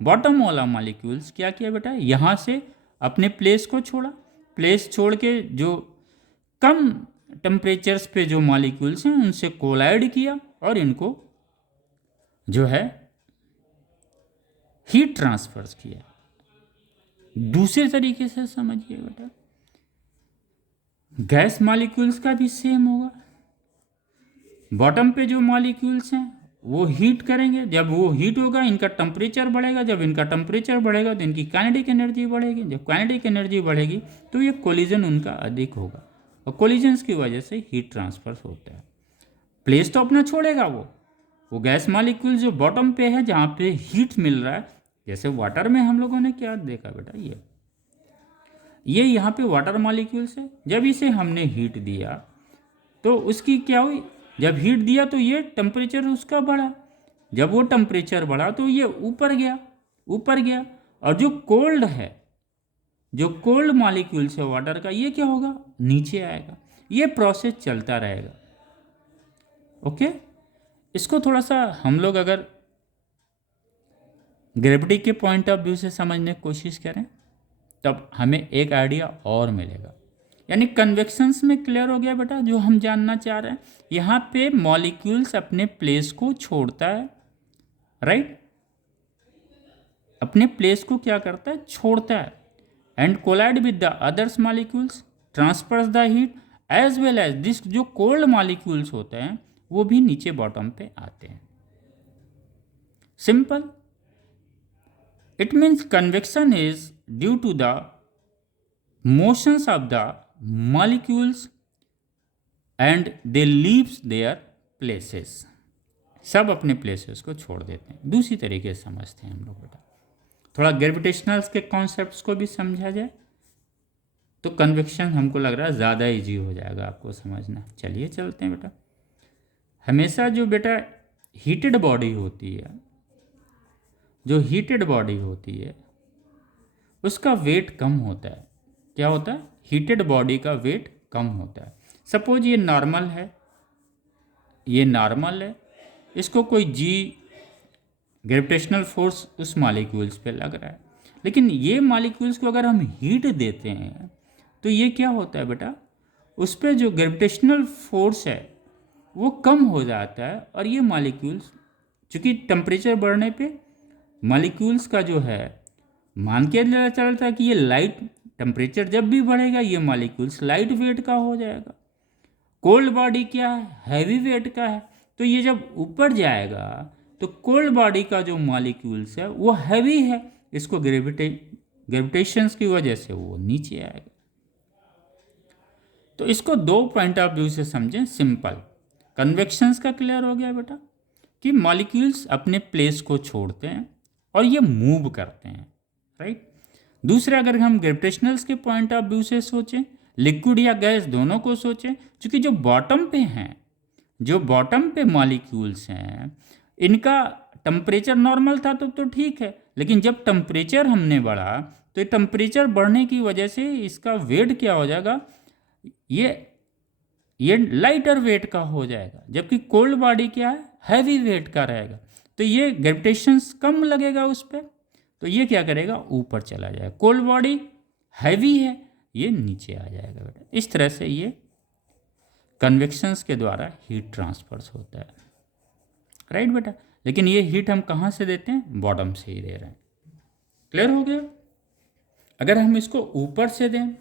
बॉटम वाला मॉलिक्यूल्स क्या किया बेटा, यहाँ से अपने प्लेस को छोड़ा, प्लेस छोड़ के जो कम टेम्परेचर्स पे जो मॉलिक्यूल्स हैं उनसे कोलाइड किया और इनको जो है हीट ट्रांसफर्स किया। दूसरे तरीके से समझिए बेटा, गैस मॉलिक्यूल्स का भी सेम होगा। बॉटम पे जो मॉलिक्यूल्स हैं वो हीट करेंगे, जब वो हीट होगा इनका टेम्परेचर बढ़ेगा, जब इनका टेम्परेचर बढ़ेगा तो इनकी काइनेटिक एनर्जी बढ़ेगी, जब काइनेटिक एनर्जी बढ़ेगी तो ये कोलिजन उनका अधिक होगा और कोलिजन्स की वजह से हीट ट्रांसफर होता है। प्लेस तो अपना छोड़ेगा वो, वो गैस मॉलिक्यूल जो बॉटम पे है जहाँ पे हीट मिल रहा है, जैसे वाटर में हम लोगों ने क्या देखा बेटा, ये यहाँ पे वाटर मॉलिक्यूल्स है। जब इसे हमने हीट दिया तो उसकी क्या हुई, जब हीट दिया तो ये टेम्परेचर उसका बढ़ा, जब वो टेम्परेचर बढ़ा तो ये ऊपर गया। और जो कोल्ड है, जो कोल्ड मॉलिक्यूल्स है वाटर का, ये क्या होगा, नीचे आएगा। ये प्रोसेस चलता रहेगा। ओके, इसको थोड़ा सा हम लोग अगर ग्रेविटी के पॉइंट ऑफ व्यू से समझने की कोशिश करें तब हमें एक आइडिया और मिलेगा। यानी कन्वेक्शंस में क्लियर हो गया बेटा जो हम जानना चाह रहे हैं। यहाँ पे मॉलिक्यूल्स अपने प्लेस को छोड़ता है, राइट, अपने प्लेस को क्या करता है, छोड़ता है, and collide with the others molecules, transfers the heat as well as this. जो कोल्ड मॉलिक्यूल्स होते हैं वो भी नीचे बॉटम पे आते हैं। Simple. It means convection is due to the motions of the molecules and they leaves their places। सब अपने प्लेसेस को छोड़ देते हैं। दूसरी तरीके से समझते हैं हम लोग बेटा, थोड़ा ग्रेविटेशनल्स के कॉन्सेप्ट्स को भी समझा जाए तो कन्वेक्शन हमको लग रहा है ज़्यादा इजी हो जाएगा आपको समझना। चलिए चलते हैं बेटा। हमेशा जो बेटा हीटेड बॉडी होती है, जो हीटेड बॉडी होती है उसका वेट कम होता है। क्या होता है, हीटेड बॉडी का वेट कम होता है। सपोज ये नॉर्मल है, ये नॉर्मल है, इसको कोई जी ग्रेविटेशनल फोर्स उस मॉलिक्यूल्स पे लग रहा है, लेकिन ये मॉलिक्यूल्स को अगर हम हीट देते हैं तो ये क्या होता है बेटा, उस पर जो ग्रेविटेशनल फोर्स है वो कम हो जाता है और ये मॉलिक्यूल्स, चूँकि टेम्परेचर बढ़ने पे मॉलिक्यूल्स का जो है, मान के चलता है कि ये लाइट, टेम्परेचर जब भी बढ़ेगा ये मॉलिक्यूल्स लाइट वेट का हो जाएगा। कोल्ड बॉडी क्या है, हैवी वेट का है, तो ये जब ऊपर जाएगा तो कोल्ड बॉडी का जो मॉलिक्यूल्स है वो हैवी है, इसको ग्रेविटेशंस की वजह से वो नीचे आएगा। तो इसको दो पॉइंट ऑफ व्यू से समझें। सिंपल, कन्वेक्शंस का क्लियर हो गया बेटा कि मॉलिक्यूल्स अपने प्लेस को छोड़ते हैं और ये मूव करते हैं, राइट। दूसरा, अगर हम ग्रेविटेशनल्स के पॉइंट ऑफ व्यू से सोचें, लिक्विड या गैस दोनों को सोचें, क्योंकि जो बॉटम पे हैं, जो बॉटम पे मॉलिक्यूल्स हैं, इनका टेम्परेचर नॉर्मल था तो ठीक है, लेकिन जब टेम्परेचर हमने बढ़ा तो टेम्परेचर बढ़ने की वजह से इसका वेट क्या हो जाएगा, ये लाइटर वेट का हो जाएगा, जबकि कोल्ड बॉडी क्या है, हैवी वेट का रहेगा। तो ये ग्रेविटेशंस कम लगेगा उस पर, तो ये क्या करेगा, ऊपर चला जाएगा। कोल्ड बॉडी हैवी है, ये नीचे आ जाएगा बेटा। इस तरह से ये कन्वेक्शंस के द्वारा हीट ट्रांसफर्स होता है, राइट बेटा। लेकिन ये हीट हम कहाँ से देते हैं, बॉटम से ही दे रहे हैं। क्लियर हो गया। अगर हम इसको ऊपर से दें,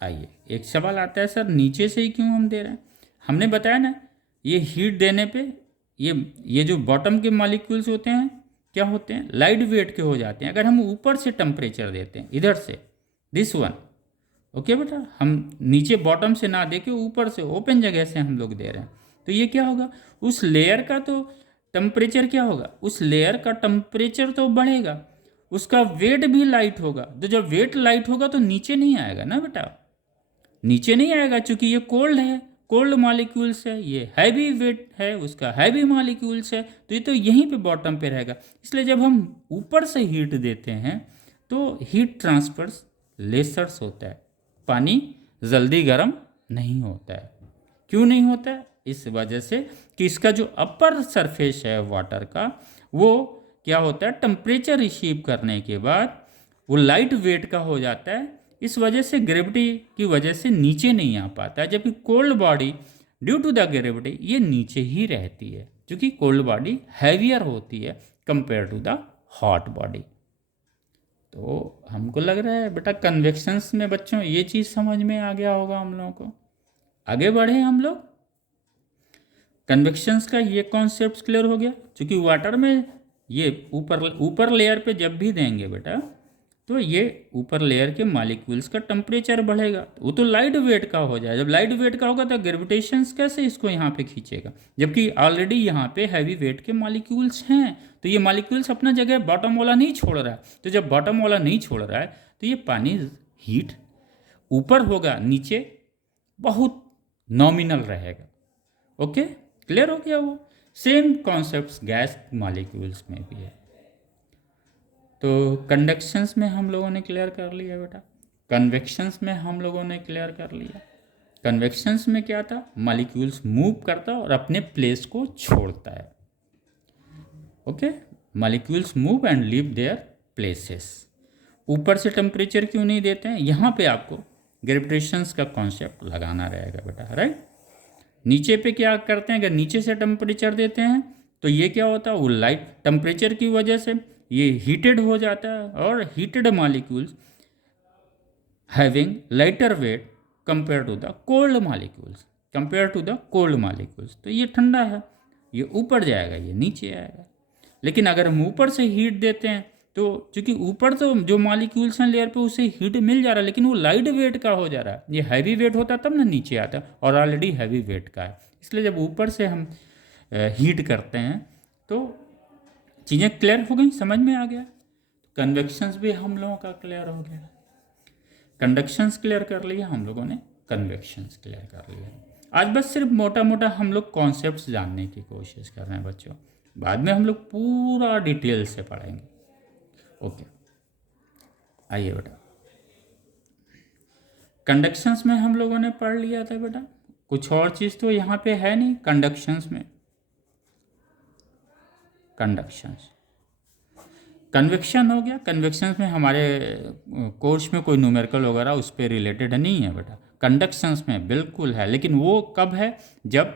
आइए एक सवाल आता है, सर नीचे से ही क्यों हम दे रहे हैं। हमने बताया ना, ये हीट देने पे ये जो बॉटम के मॉलिक्यूल्स होते हैं क्या होते हैं, लाइट वेट के हो जाते हैं। अगर हम ऊपर से टेम्परेचर देते हैं, इधर से, दिस वन, ओके बेटा, हम नीचे बॉटम से ना दे के ऊपर से ओपन जगह से हम लोग दे रहे हैं, तो ये क्या होगा, उस लेयर का तो टेम्परेचर क्या होगा, उस लेयर का टेम्परेचर तो बढ़ेगा, उसका वेट भी लाइट होगा। तो जब वेट लाइट होगा तो नीचे नहीं आएगा ना बेटा, नीचे नहीं आएगा, चूंकि ये कोल्ड है, कोल्ड मॉलिक्यूल्स है, ये हैवी वेट है, उसका हैवी मॉलिक्यूल्स है, तो ये तो यहीं पे बॉटम पे रहेगा। इसलिए जब हम ऊपर से हीट देते हैं तो हीट ट्रांसफर्स लेसर्स होता है, पानी जल्दी गर्म नहीं होता है। क्यों नहीं होता है, इस वजह से कि इसका जो अपर सरफेस है वाटर का, वो क्या होता है, टेम्परेचर रिसीव करने के बाद वो लाइट वेट का हो जाता है। इस वजह से ग्रेविटी की वजह से नीचे नहीं आ पाता है, जबकि cold body due to the gravity ये नीचे ही रहती है, क्योंकि कोल्ड बॉडी हैवियर होती है compare to the hot body. तो हमको लग रहा है बेटा कन्वेक्शंस में बच्चों ये चीज़ समझ में आ गया होगा हम लोगों को। आगे बढ़े हम लोग, कन्वेक्शंस का ये कॉन्सेप्ट क्लियर हो गया। क्योंकि वाटर में ये ऊपर लेयर पे जब भी देंगे बेटा तो ये ऊपर लेयर के मॉलिक्यूल्स का टेम्परेचर बढ़ेगा, वो तो लाइट वेट का हो जाए। जब लाइट वेट का होगा तो ग्रेविटेशंस कैसे इसको यहाँ पे खींचेगा, जबकि ऑलरेडी यहाँ पे हैवी वेट के मॉलिक्यूल्स हैं। तो ये मॉलिक्यूल्स अपना जगह बॉटम वाला नहीं छोड़ रहा है। तो जब बॉटम वाला नहीं छोड़ रहा है तो ये पानी हीट ऊपर होगा, नीचे बहुत नॉमिनल रहेगा। ओके, क्लियर हो गया। वो सेम कॉन्सेप्ट गैस मॉलिक्यूल्स में भी है। तो कंडक्शंस में हम लोगों ने क्लियर कर लिया बेटा, कन्वेक्शंस में हम लोगों ने क्लियर कर लिया। कन्वेक्शंस में क्या था, मॉलिक्यूल्स मूव करता है और अपने प्लेस को छोड़ता है। Okay, molecules move and leave their places. ऊपर से टेम्परेचर क्यों नहीं देते हैं, यहाँ पे आपको ग्रेविटेशंस का कॉन्सेप्ट लगाना रहेगा बेटा, राइट। नीचे पे क्या करते हैं, अगर नीचे से टेम्परेचर देते हैं तो ये क्या होता है, वो लाइट टेम्परेचर की वजह से ये हीटेड हो जाता है, और heated molecules having lighter weight compare to the cold molecules, compare to the cold molecules. तो ये ठंडा है, ये ऊपर जाएगा, ये नीचे आएगा। लेकिन अगर हम ऊपर से हीट देते हैं तो चूंकि ऊपर तो जो मॉलिक्यूल्स हैं लेयर पे उसे हीट मिल जा रहा है, लेकिन वो लाइट वेट का हो जा रहा है। ये हैवी वेट होता तब ना नीचे आता, और ऑलरेडी हैवी वेट का है। इसलिए जब ऊपर से हम हीट करते हैं तो चीज़ें क्लियर हो गई, समझ में आ गया। कन्वेक्शंस भी हम लोगों का क्लियर हो गया, कंडक्शंस क्लियर कर लिया हम लोगों ने, कन्वेक्शंस क्लियर कर लिया। आज बस सिर्फ मोटा मोटा हम लोग कॉन्सेप्ट्स जानने की कोशिश कर रहे हैं बच्चों, बाद में हम लोग पूरा डिटेल से पढ़ेंगे। ओके, आइए बेटा, कंडक्शंस में हम लोगों ने पढ़ लिया था बेटा, कुछ और चीज़ तो यहाँ पे है नहीं कंडक्शंस में। कंडक्शंस, कन्वेक्शन हो गया। कन्वेक्शन में हमारे कोर्स में कोई न्यूमेरिकल वगैरह उस पर रिलेटेड नहीं है बेटा। कंडक्शंस में बिल्कुल है, लेकिन वो कब है, जब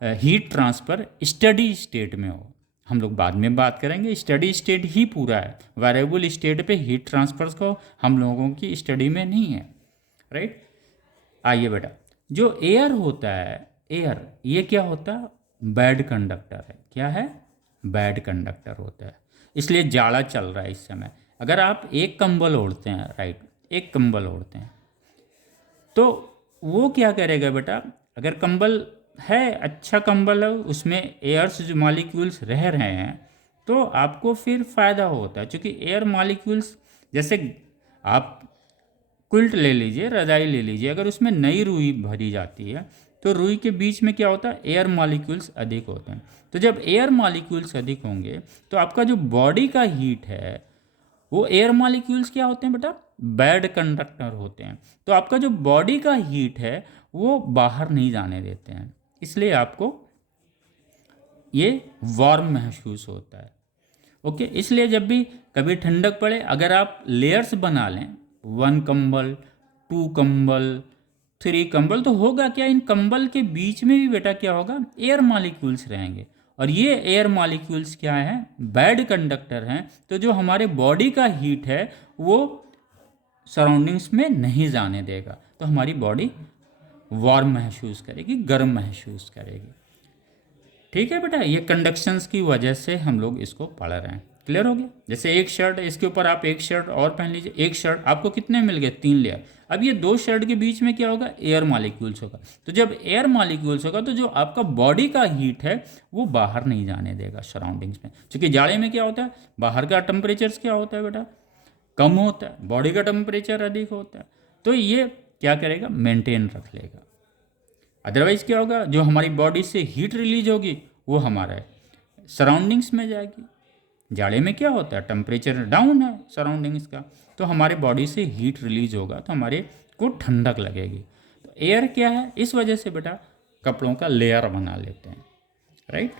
हीट ट्रांसफ़र स्टडी स्टेट में हो। हम लोग बाद में बात करेंगे, स्टडी स्टेट ही पूरा है, वेरिएबल स्टेट पे हीट ट्रांसफर को हम लोगों की स्टडी में नहीं है, राइट। आइए बेटा, जो एयर होता है, एयर ये क्या होता है, बैड कंडक्टर है। क्या है, बैड कंडक्टर होता है। इसलिए जाड़ा चल रहा है इस समय। अगर आप एक कंबल ओढ़ते हैं, राइट, एक कंबल ओढ़ते हैं तो वो क्या करेगा बेटा, अगर कंबल है, अच्छा कंबल है, उसमें एयर्स जो मॉलिक्यूल्स रह रहे हैं तो आपको फिर फ़ायदा होता है। क्योंकि एयर मॉलिक्यूल्स, जैसे आप क्विल्ट ले लीजिए, रजाई ले लीजिए, अगर उसमें नई रुई भरी जाती है तो रुई के बीच में क्या होता है, एयर मॉलिक्यूल्स अधिक होते हैं। तो जब एयर मॉलिक्यूल्स अधिक होंगे तो आपका जो बॉडी का हीट है वो एयर मॉलिक्यूल्स क्या होते हैं बेटा, बैड कंडक्टर होते हैं। तो आपका जो बॉडी का हीट है वो बाहर नहीं जाने देते हैं, इसलिए आपको ये वार्म महसूस होता है। ओके, इसलिए जब भी कभी ठंडक पड़े, अगर आप लेयर्स बना लें, 1 कंबल, 2 कंबल, 3 कंबल, तो होगा क्या, इन कंबल के बीच में भी बेटा क्या होगा, एयर मॉलिक्यूल्स रहेंगे। और ये एयर मॉलिक्यूल्स क्या हैं, बैड कंडक्टर हैं। तो जो हमारे बॉडी का हीट है वो सराउंडिंग्स में नहीं जाने देगा, तो हमारी बॉडी वार्म महसूस करेगी, गर्म महसूस करेगी। ठीक है बेटा, ये कंडक्शंस की वजह से हम लोग इसको पढ़ रहे हैं। क्लियर हो गया। जैसे एक शर्ट, इसके ऊपर आप एक शर्ट और पहन लीजिए, एक शर्ट आपको कितने मिल गए, 3 लेयर। अब ये 2 शर्ट के बीच में क्या होगा, एयर मॉलिक्यूल्स होगा। तो जब एयर मॉलिक्यूल्स होगा तो जो आपका बॉडी का हीट है वो बाहर नहीं जाने देगा सराउंडिंग्स में। क्योंकि जाड़े में क्या होता है, बाहर का टेम्परेचर क्या होता है बेटा, कम होता है, बॉडी का टेम्परेचर अधिक होता है। तो ये क्या करेगा, मेंटेन रख लेगा। अदरवाइज़ क्या होगा, जो हमारी बॉडी से हीट रिलीज होगी वो हमारा सराउंडिंग्स में जाएगी। जाड़े में क्या होता है, टेम्परेचर डाउन है सराउंडिंग्स का, तो हमारे बॉडी से हीट रिलीज होगा तो हमारे को ठंडक लगेगी। तो एयर क्या है, इस वजह से बेटा कपड़ों का लेयर बना लेते हैं, राइट।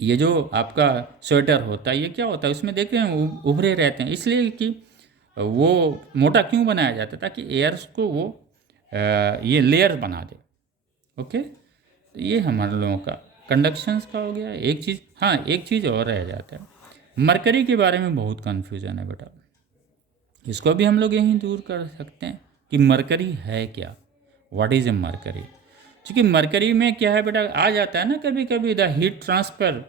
ये जो आपका स्वेटर होता है ये क्या होता है, उसमें देख रहे हैं उभरे रहते हैं, इसलिए कि वो मोटा क्यों बनाया जाता है, ताकि एयर्स को वो ये लेयर बना दे। ओके, तो ये हमारे लोगों का कंडक्शंस का हो गया। एक चीज़, हाँ एक चीज़ और रह जाता है, मरकरी के बारे में बहुत कन्फ्यूज़न है बेटा। इसको भी हम लोग यहीं दूर कर सकते हैं कि मरकरी है क्या, व्हाट इज़ ए मरकरी। क्योंकि मरकरी में क्या है बेटा, आ जाता है ना कभी कभी, the heat transfer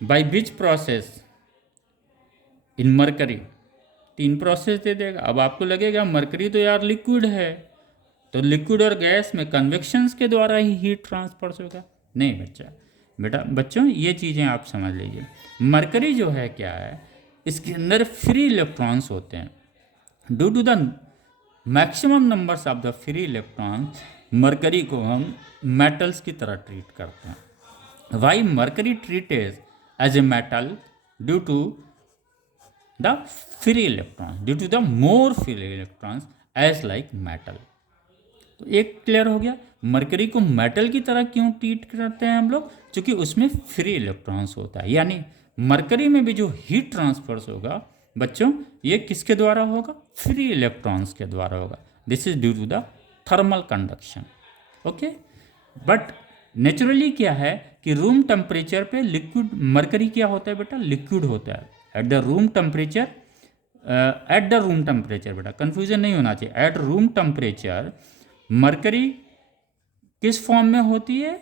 by which process in mercury, 3 process दे देगा। अब आपको लगेगा मरकरी तो यार लिक्विड है, तो लिक्विड और गैस में कन्वेक्शंस के द्वारा ही हीट ट्रांसफर होगा। नहीं बेटा बच्चों ये चीज़ें आप समझ लीजिए। मरकरी जो है क्या है, इसके अंदर फ्री इलेक्ट्रॉन्स होते हैं। Due to the maximum numbers of the free electrons, mercury को हम मेटल्स की तरह ट्रीट करते हैं। Why mercury treated as a metal due to the free electrons, due to the more free electrons as like metal. तो एक क्लियर हो गया, मरकरी को मेटल की तरह क्यों ट्रीट करते हैं हम लोग, क्योंकि उसमें फ्री इलेक्ट्रॉन्स होता है। यानी मरकरी में भी जो हीट ट्रांसफर्स होगा बच्चों, ये किसके द्वारा होगा, फ्री इलेक्ट्रॉन्स के द्वारा होगा। This is due to the thermal conduction. Okay, but naturally क्या है कि रूम टेम्परेचर पे लिक्विड, मरकरी क्या होता है बेटा, लिक्विड होता है। At the room temperature, at the room temperature बेटा कंफ्यूजन नहीं होना चाहिए, एट रूम टेम्परेचर मरकरी किस फॉर्म में होती है,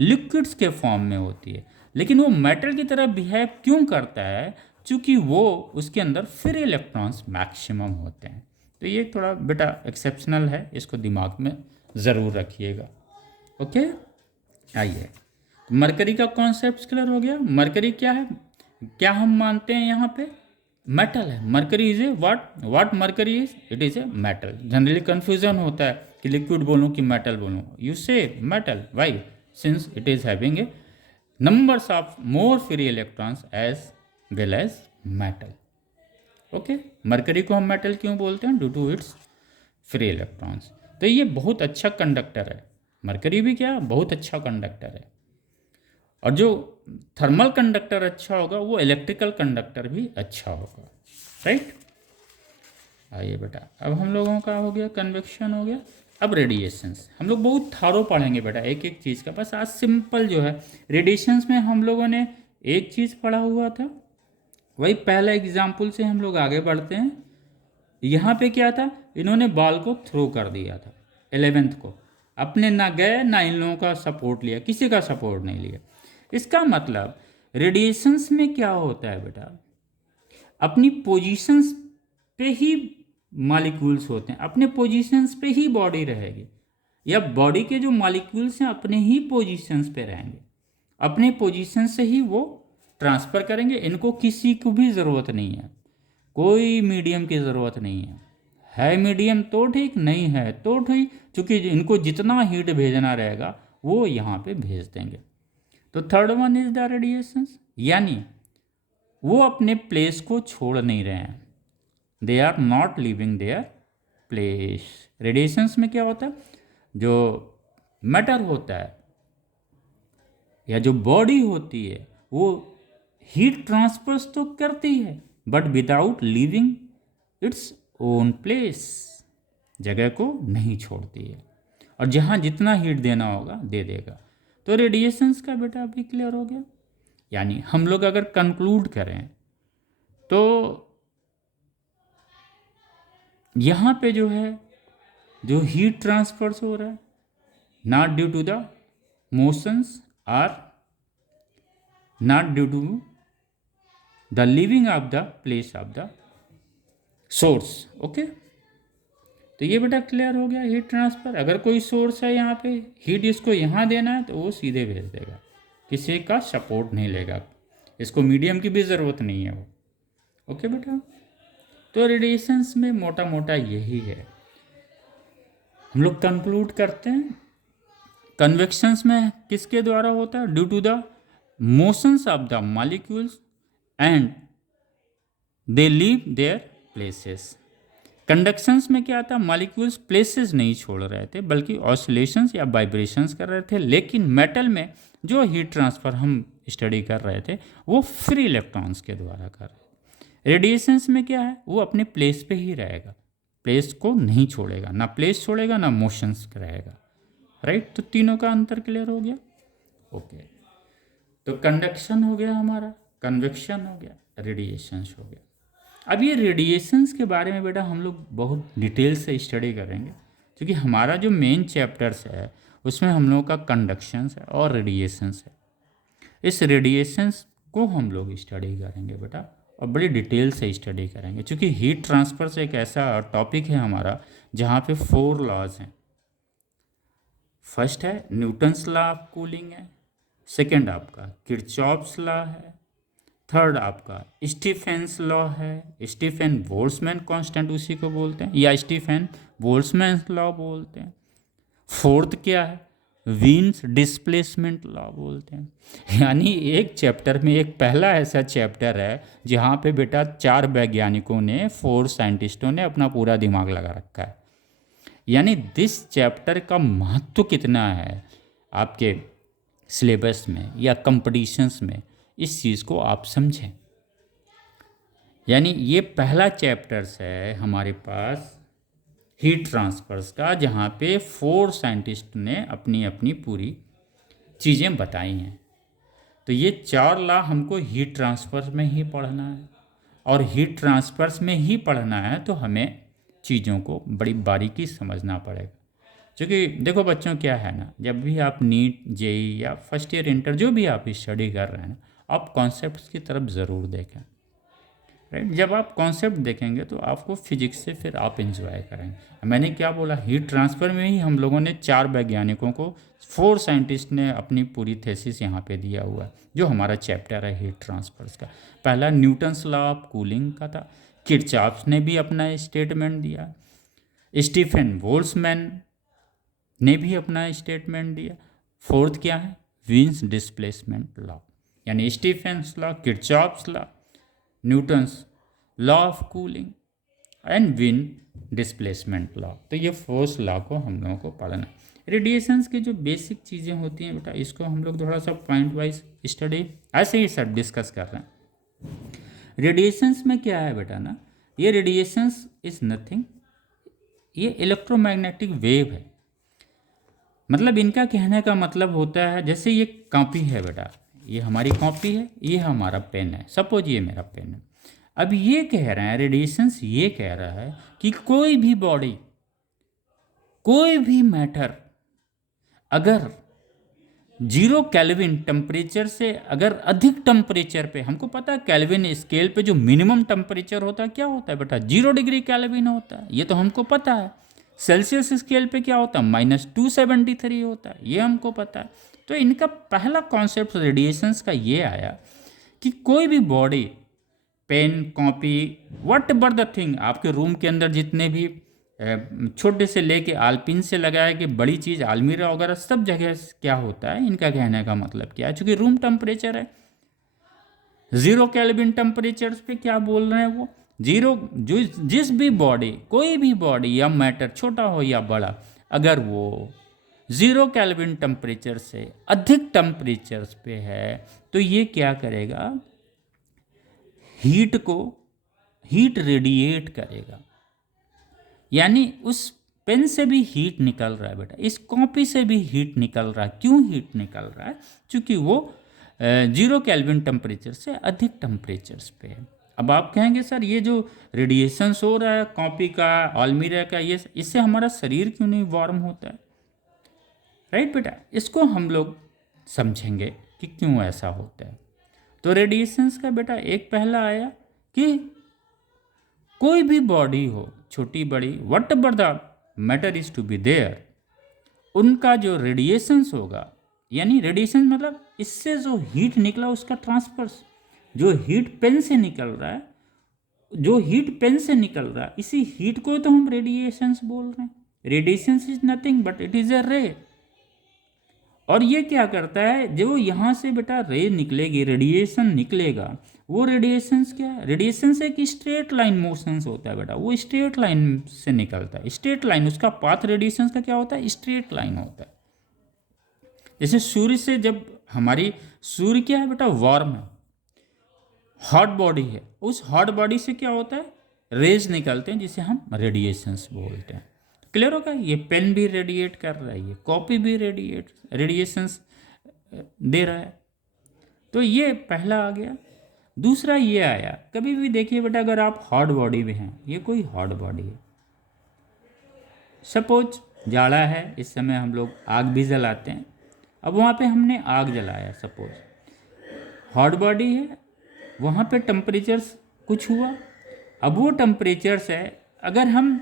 लिक्विड्स के फॉर्म में होती है। लेकिन वो मेटल की तरह बिहेव क्यों करता है, क्योंकि वो उसके अंदर फ्री इलेक्ट्रॉन्स मैक्सिमम होते हैं। तो ये थोड़ा बेटा एक्सेप्शनल है, इसको दिमाग में ज़रूर रखिएगा। ओके, आइए मरकरी का कॉन्सेप्ट क्लियर हो गया। मरकरी क्या है, क्या हम मानते हैं यहाँ पे, मेटल है। Mercury is a what mercury is, it is a metal. Generally confusion होता है कि लिक्विड बोलूँ कि मेटल बोलूँ। You say metal, why, since it is having a numbers of more free electrons as well as metal. Okay, mercury को हम मेटल क्यों बोलते हैं, due to its free electrons. तो ये बहुत अच्छा कंडक्टर है, मरकरी भी क्या बहुत अच्छा कंडक्टर है। और जो थर्मल कंडक्टर अच्छा होगा वो इलेक्ट्रिकल कंडक्टर भी अच्छा होगा, राइट। आइए बेटा, अब हम लोगों का हो गया कन्वेक्शन हो गया। अब रेडिएशंस हम लोग बहुत थारो पढ़ेंगे बेटा एक एक चीज़ का। बस आज सिंपल जो है रेडिएशंस में हम लोगों ने एक चीज़ पढ़ा हुआ था, वही पहला एग्जाम्पल से हम लोग आगे बढ़ते हैं। यहाँ पे क्या था, इन्होंने बॉल को थ्रो कर दिया था 11th को, अपने ना गए ना इन लोगों का सपोर्ट लिया, किसी का सपोर्ट नहीं लिया। इसका मतलब रेडिएशंस में क्या होता है बेटा, अपनी पोजीशंस पे ही मॉलिक्यूल्स होते हैं, अपने पोजीशंस पे ही बॉडी रहेगी, या बॉडी के जो मॉलिक्यूल्स हैं अपने ही पोजीशंस पे रहेंगे, अपने पोजीशन से ही वो ट्रांसफ़र करेंगे। इनको किसी को भी ज़रूरत नहीं है, कोई मीडियम की ज़रूरत नहीं है मीडियम तो ठीक, नहीं है तो ठीक, क्योंकि इनको जितना हीट भेजना रहेगा वो यहाँ पे भेज देंगे। तो third one is the radiations, यानी वो अपने प्लेस को छोड़ नहीं रहे हैं, they are not leaving their place. Radiations में क्या होता है, जो मैटर होता है या जो बॉडी होती है वो हीट ट्रांसफर्स तो करती है but without leaving its own place, जगह को नहीं छोड़ती है, और जहाँ जितना हीट देना होगा दे देगा। तो रेडिएशंस का बेटा अभी क्लियर हो गया। यानी हम लोग अगर कंक्लूड करें तो यहाँ पे जो है जो हीट ट्रांसफर्स हो रहा है not due to the motions are not due to the leaving of the place of the source. Okay, तो ये बेटा क्लियर हो गया हीट ट्रांसफ़र। अगर कोई सोर्स है यहाँ पे, हीट इसको यहाँ देना है तो वो सीधे भेज देगा, किसी का सपोर्ट नहीं लेगा, इसको मीडियम की भी ज़रूरत नहीं है वो। ओके बेटा, तो रेडिएशंस में मोटा मोटा यही है। हम लोग कंक्लूड करते हैं, कन्वेक्शंस में किसके द्वारा होता है, due to the motions of the molecules and they leave their places. Conductions में क्या था, मॉलिक्यूल्स प्लेसेस नहीं छोड़ रहे थे बल्कि ऑसिलेशंस या वाइब्रेशंस कर रहे थे। लेकिन मेटल में जो हीट ट्रांसफ़र हम स्टडी कर रहे थे वो फ्री इलेक्ट्रॉन्स के द्वारा कर रहे थे। रेडिएशंस में क्या है, वो अपने प्लेस पे ही रहेगा, प्लेस को नहीं छोड़ेगा, ना प्लेस छोड़ेगा ना मोशंस रहेगा, राइट। तो तीनों का अंतर क्लियर हो गया। ओके, तो कंडक्शन हो गया हमारा, कन्वेक्शन हो गया, रेडिएशंस हो गया। अब ये रेडिएशंस के बारे में बेटा हम लोग बहुत डिटेल से स्टडी करेंगे, क्योंकि हमारा जो मेन चैप्टर्स है उसमें हम लोगों का कंडक्शंस है और रेडिएशंस है। इस रेडिएशंस को हम लोग स्टडी करेंगे बेटा, और बड़ी डिटेल से स्टडी करेंगे, क्योंकि हीट ट्रांसफर एक ऐसा टॉपिक है हमारा जहाँ पे 4 लॉज हैं। फर्स्ट है न्यूटन्स लॉ ऑफ कूलिंग है, सेकंड आपका किरचॉफ्स लॉ है, थर्ड आपका स्टीफेंस लॉ है, स्टीफेन बोल्ट्जमैन कांस्टेंट उसी को बोलते हैं या स्टीफेन बोल्ट्जमैन लॉ बोलते हैं। फोर्थ क्या है, वीन्स डिस्प्लेसमेंट लॉ बोलते हैं। यानी एक चैप्टर में एक पहला ऐसा चैप्टर है जहाँ पे बेटा 4 वैज्ञानिकों ने 4 साइंटिस्टों ने अपना पूरा दिमाग लगा रखा है। यानी दिस चैप्टर का महत्व कितना है आपके सिलेबस में या कंपटीशंस में, इस चीज़ को आप समझें। यानी ये पहला चैप्टर्स है हमारे पास हीट ट्रांसफर्स का, जहाँ पे 4 साइंटिस्ट ने अपनी अपनी पूरी चीज़ें बताई हैं। तो ये 4 लॉ हमको हीट ट्रांसफर में ही पढ़ना है, और हीट ट्रांसफर्स में ही पढ़ना है तो हमें चीज़ों को बड़ी बारीकी समझना पड़ेगा। क्योंकि देखो बच्चों, क्या है ना, जब भी आप नीट जेई या फर्स्ट ईयर इंटर जो भी आप स्टडी कर रहे हैं, आप कॉन्सेप्ट्स की तरफ ज़रूर देखें, राइट। जब आप कॉन्सेप्ट देखेंगे तो आपको फिजिक्स से फिर आप एंजॉय करेंगे। मैंने क्या बोला, हीट ट्रांसफ़र में ही हम लोगों ने 4 वैज्ञानिकों को, 4 साइंटिस्ट ने अपनी पूरी थेसिस यहाँ पे दिया हुआ है, जो हमारा चैप्टर है हीट ट्रांसफर्स का। पहला न्यूटन्स लॉ ऑफ कूलिंग का था, किरचॉफ्स ने भी अपना स्टेटमेंट दिया, स्टीफेन बोल्ट्जमैन ने भी अपना स्टेटमेंट दिया। फोर्थ क्या है, वीन्स डिस्प्लेसमेंट लॉ, यानी Stephen's law, Kirchhoff's law, Newton's law of cooling and wind displacement law. तो ये 4 लॉ को हम लोगों को पढ़ना। रेडिएशंस की जो बेसिक चीज़ें होती हैं बेटा, इसको हम लोग थोड़ा सा पॉइंट वाइज स्टडी ऐसे ही सब डिस्कस कर रहे हैं। रेडिएशंस में क्या है बेटा ना, ये रेडिएशंस इज नथिंग, ये इलेक्ट्रोमैग्नेटिक वेव है। मतलब इनका कहने का मतलब होता है, जैसे ये कॉपी है बेटा, ये हमारी कॉपी है, ये हमारा पेन है, सपोज ये मेरा पेन है। अब ये कह रहे हैं रेडिएशंस, ये कह रहा है कि कोई भी बॉडी, कोई भी मैटर अगर 0 केल्विन टेम्परेचर से अगर अधिक टेम्परेचर पे, हमको पता है केल्विन स्केल पे जो मिनिमम टेम्परेचर होता है क्या होता है बेटा, 0 डिग्री केल्विन होता है, ये तो हमको पता है। सेल्सियस स्केल पे क्या होता है, -273 होता है, ये हमको पता है। तो इनका पहला कॉन्सेप्ट रेडिएशंस का ये आया कि कोई भी body, pen, copy, whatever the thing, आपके रूम के अंदर जितने भी छोटे से लेके आलपिन से लगाया कि बड़ी चीज़ आलमीरा वगैरह सब जगह क्या होता है, इनका कहने का मतलब क्या है, चूँकि रूम टेम्परेचर है 0 केल्विन टेम्परेचर पे क्या बोल रहे हैं वो 0, जो जिस भी बॉडी, कोई भी बॉडी या मैटर छोटा हो या बड़ा, अगर वो 0 केल्विन टेम्परेचर से अधिक टेम्परेचर्स पे है तो ये क्या करेगा, हीट रेडिएट करेगा। यानी उस पेन से भी हीट निकल रहा है बेटा, इस कॉपी से भी हीट निकल रहा है। क्यों हीट निकल रहा है, क्योंकि वो 0 केल्विन टेम्परेचर से अधिक टेम्परेचर्स पे है। अब आप कहेंगे सर ये जो रेडिएशंस हो रहा है कॉपी का, अलमीरा का, ये इससे हमारा शरीर क्यों नहीं वार्म होता है, राइट बेटा। इसको हम लोग समझेंगे कि क्यों ऐसा होता है। तो रेडिएशंस का बेटा एक पहला आया कि कोई भी बॉडी हो, छोटी बड़ी, whatever the matter is to be there, उनका जो रेडिएशंस होगा, यानी रेडिएशन मतलब इससे जो हीट निकला उसका ट्रांसफर्स, जो हीट पेन से निकल रहा है, जो हीट पेन से निकल रहा है, इसी हीट को तो हम रेडिएशंस बोल रहे हैं। Radiations is nothing but it is a रे। और ये क्या करता है, जो यहाँ से बेटा रे निकलेगी, रेडिएशन निकलेगा, वो रेडिएशंस क्या है, रेडिएशन से एक स्ट्रेट लाइन मोशंस होता है बेटा, वो स्ट्रेट लाइन से निकलता है, स्ट्रेट लाइन, उसका पाथ रेडिएशन का क्या होता है, स्ट्रेट लाइन होता है। जैसे सूर्य से, जब हमारी सूर्य क्या है बेटा, वार्म है, हॉट बॉडी है, उस हॉट बॉडी से क्या होता है, रेज निकलते हैं जिसे हम रेडिएशंस बोलते हैं। क्लियर होगा, ये पेन भी रेडिएट कर रहा है, ये कॉपी भी रेडिएशंस दे रहा है। तो ये पहला आ गया। दूसरा ये आया, कभी भी देखिए बेटा, अगर आप हॉट बॉडी में हैं, ये कोई हॉट बॉडी है, सपोज जाड़ा है, इस समय हम लोग आग भी जलाते हैं, अब वहाँ पे हमने आग जलाया, सपोज हॉट बॉडी है, वहाँ पे टेम्परेचर्स कुछ हुआ। अब वो टेम्परेचर्स है, अगर हम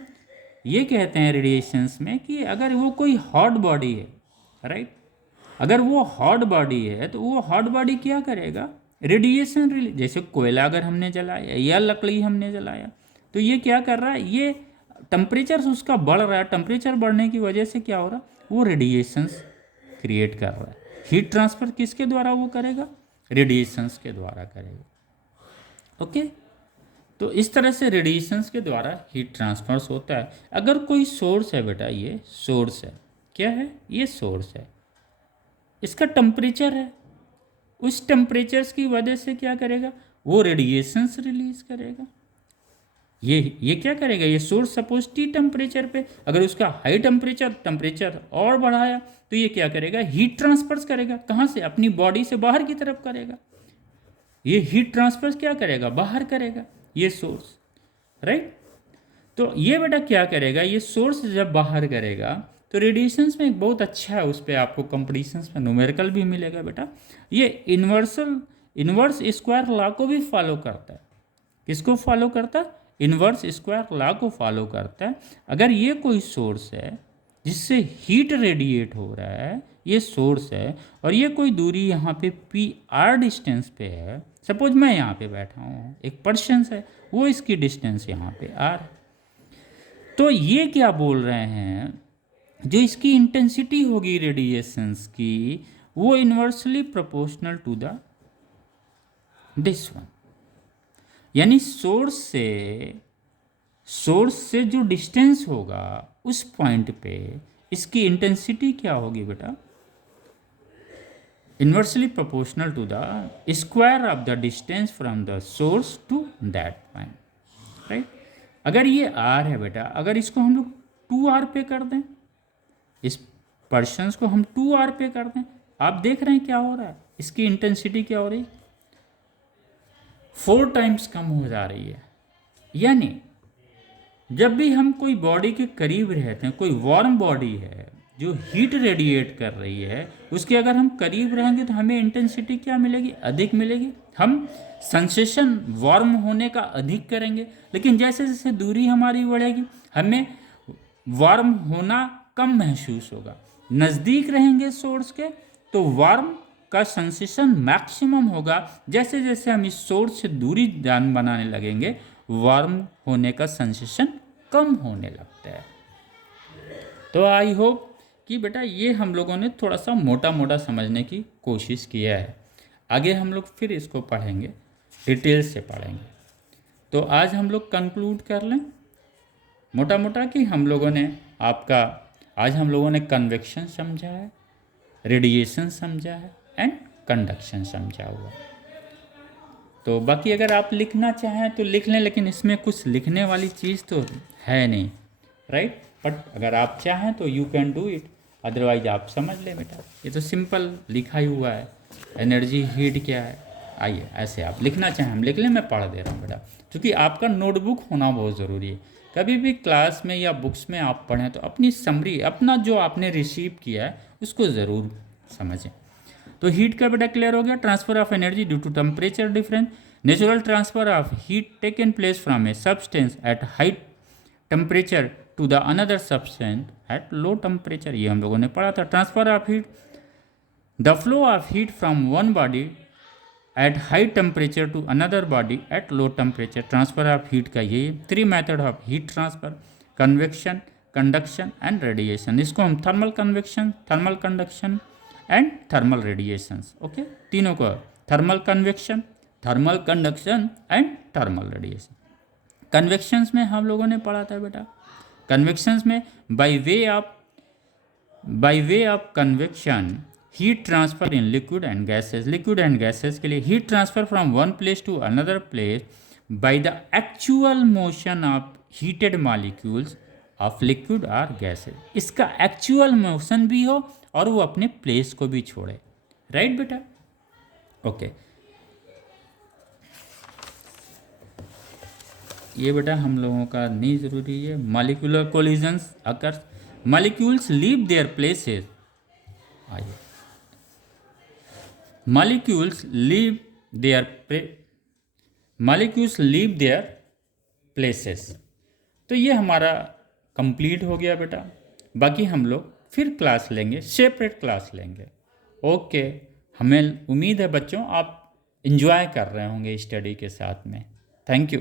ये कहते हैं रेडिएशंस में कि अगर वो कोई हॉट बॉडी है, राइट, अगर वो हॉट बॉडी है तो वो हॉट बॉडी क्या करेगा, रेडिएशन रिलीज। जैसे कोयला अगर हमने जलाया या लकड़ी हमने जलाया तो ये क्या कर रहा है, ये टेम्परेचर उसका बढ़ रहा है, टेम्परेचर बढ़ने की वजह से क्या हो रहा है, वो रेडिएशंस क्रिएट कर रहा है। हीट ट्रांसफर किसके द्वारा वो करेगा, रेडिएशंस के द्वारा करेगा। ओके, तो इस तरह से रेडिएशंस के द्वारा हीट ट्रांसफर्स होता है। अगर कोई सोर्स है बेटा, ये सोर्स है, क्या है, ये सोर्स है, इसका टेम्परेचर है, उस टेम्परेचर्स की वजह से क्या करेगा, वो रेडिएशंस रिलीज करेगा। ये क्या करेगा, ये सोर्स सपोज टी टेम्परेचर पे, अगर उसका हाई टेम्परेचर और बढ़ाया तो ये क्या करेगा, हीट ट्रांसफर करेगा। कहाँ से, अपनी बॉडी से बाहर की तरफ करेगा। ये हीट ट्रांसफर क्या करेगा, बाहर करेगा, ये सोर्स, राइट। तो ये बेटा क्या करेगा, ये सोर्स जब बाहर करेगा तो रेडिएशंस में एक बहुत अच्छा है, उस पर आपको कंपटीशंस में न्यूमेरिकल भी मिलेगा बेटा। ये इन्वर्स स्क्वायर लॉ को भी फॉलो करता है। किसको फॉलो करता है, इन्वर्स स्क्वायर लॉ को फॉलो करता है। अगर ये कोई सोर्स है जिससे हीट रेडिएट हो रहा है, ये सोर्स है, और ये कोई दूरी यहाँ पे पी आर डिस्टेंस पे है, सपोज मैं यहाँ पे बैठा हूँ, एक पर्सन है, वो इसकी डिस्टेंस यहाँ पे आर, तो ये क्या बोल रहे हैं, जो इसकी इंटेंसिटी होगी रेडिएशंस की, वो inversely proportional to the this one. यानी सोर्स से जो डिस्टेंस होगा उस पॉइंट पे इसकी इंटेंसिटी क्या होगी बेटा, inversely proportional to the square of the distance from the source to that point, right. अगर ये आर है बेटा, अगर इसको हम लोग 2r पे कर दें, इस पर्सन्स को हम 2r पे कर दें, आप देख रहे हैं क्या हो रहा है, इसकी इंटेंसिटी क्या हो रही है, 4 टाइम्स कम हो जा रही है। यानी जब भी हम कोई बॉडी के करीब रहते हैं, कोई वार्म बॉडी है जो हीट रेडिएट कर रही है, उसके अगर हम करीब रहेंगे तो हमें इंटेंसिटी क्या मिलेगी, अधिक मिलेगी। हम सेंसेशन वार्म होने का अधिक करेंगे, लेकिन जैसे जैसे दूरी हमारी बढ़ेगी हमें वार्म होना कम महसूस होगा। नज़दीक रहेंगे सोर्स के तो वार्म का सेंसेशन मैक्सिमम होगा। जैसे जैसे हम इस सोर्स से दूरी बनाने लगेंगे, वार्म होने का सेंसेशन कम होने लगता है। तो आई होप कि बेटा ये हम लोगों ने थोड़ा सा मोटा मोटा समझने की कोशिश किया है। आगे हम लोग फिर इसको पढ़ेंगे, डिटेल से पढ़ेंगे। तो आज हम लोग कंक्लूड कर लें मोटा मोटा कि हम लोगों ने आज हम लोगों ने कन्वेक्शन समझा है, रेडिएशन समझा है एंड कंडक्शन समझा हुआ। तो बाकी अगर आप लिखना चाहें तो लिख लें, लेकिन इसमें कुछ लिखने वाली चीज़ तो है नहीं, राइट। बट अगर आप चाहें तो you can do it, otherwise आप समझ लें बेटा, ये तो सिंपल लिखा ही हुआ है, एनर्जी हीट क्या है। आइए ऐसे आप लिखना चाहें हम लिख लें, मैं पढ़ दे रहा हूँ बेटा, क्योंकि आपका नोटबुक होना बहुत ज़रूरी है। कभी भी क्लास में या बुक्स में आप पढ़ें तो अपनी समरी, अपना जो आपने रिसीव किया है उसको ज़रूर समझें। तो हीट का बेटा क्लियर हो गया, transfer of energy due to temperature difference, natural transfer of heat taken place from a substance at high temperature to the another substance at low temperature, ये हम लोगों ने पढ़ा था। Transfer of heat, the flow of heat from one body at high temperature to another body at low temperature, transfer of heat का ये 3 method of heat transfer, convection, conduction and radiation. इसको हम thermal convection, thermal conduction and thermal radiations, okay, तीनों को, thermal convection, thermal conduction and thermal radiation. Convections में हम लोगों ने पढ़ा था बेटा, कन्वेक्शंस में by way of convection heat transfer in liquid and gases, liquid and gases के लिए heat transfer from one place to another place by the actual motion of heated molecules of liquid और गैसेस। इसका एक्चुअल मोशन भी हो और वो अपने प्लेस को भी छोड़े, राइट बेटा, ओके। ये बेटा हम लोगों का नहीं ज़रूरी है। Molecular collisions occur, molecules leave their places, आइए, molecules leave their molecules leave their places. तो ये हमारा कंप्लीट हो गया बेटा। बाकी हम लोग फिर क्लास लेंगे, सेपरेट क्लास लेंगे। ओके, हमें उम्मीद है बच्चों आप एंजॉय कर रहे होंगे स्टडी के साथ में। Thank you.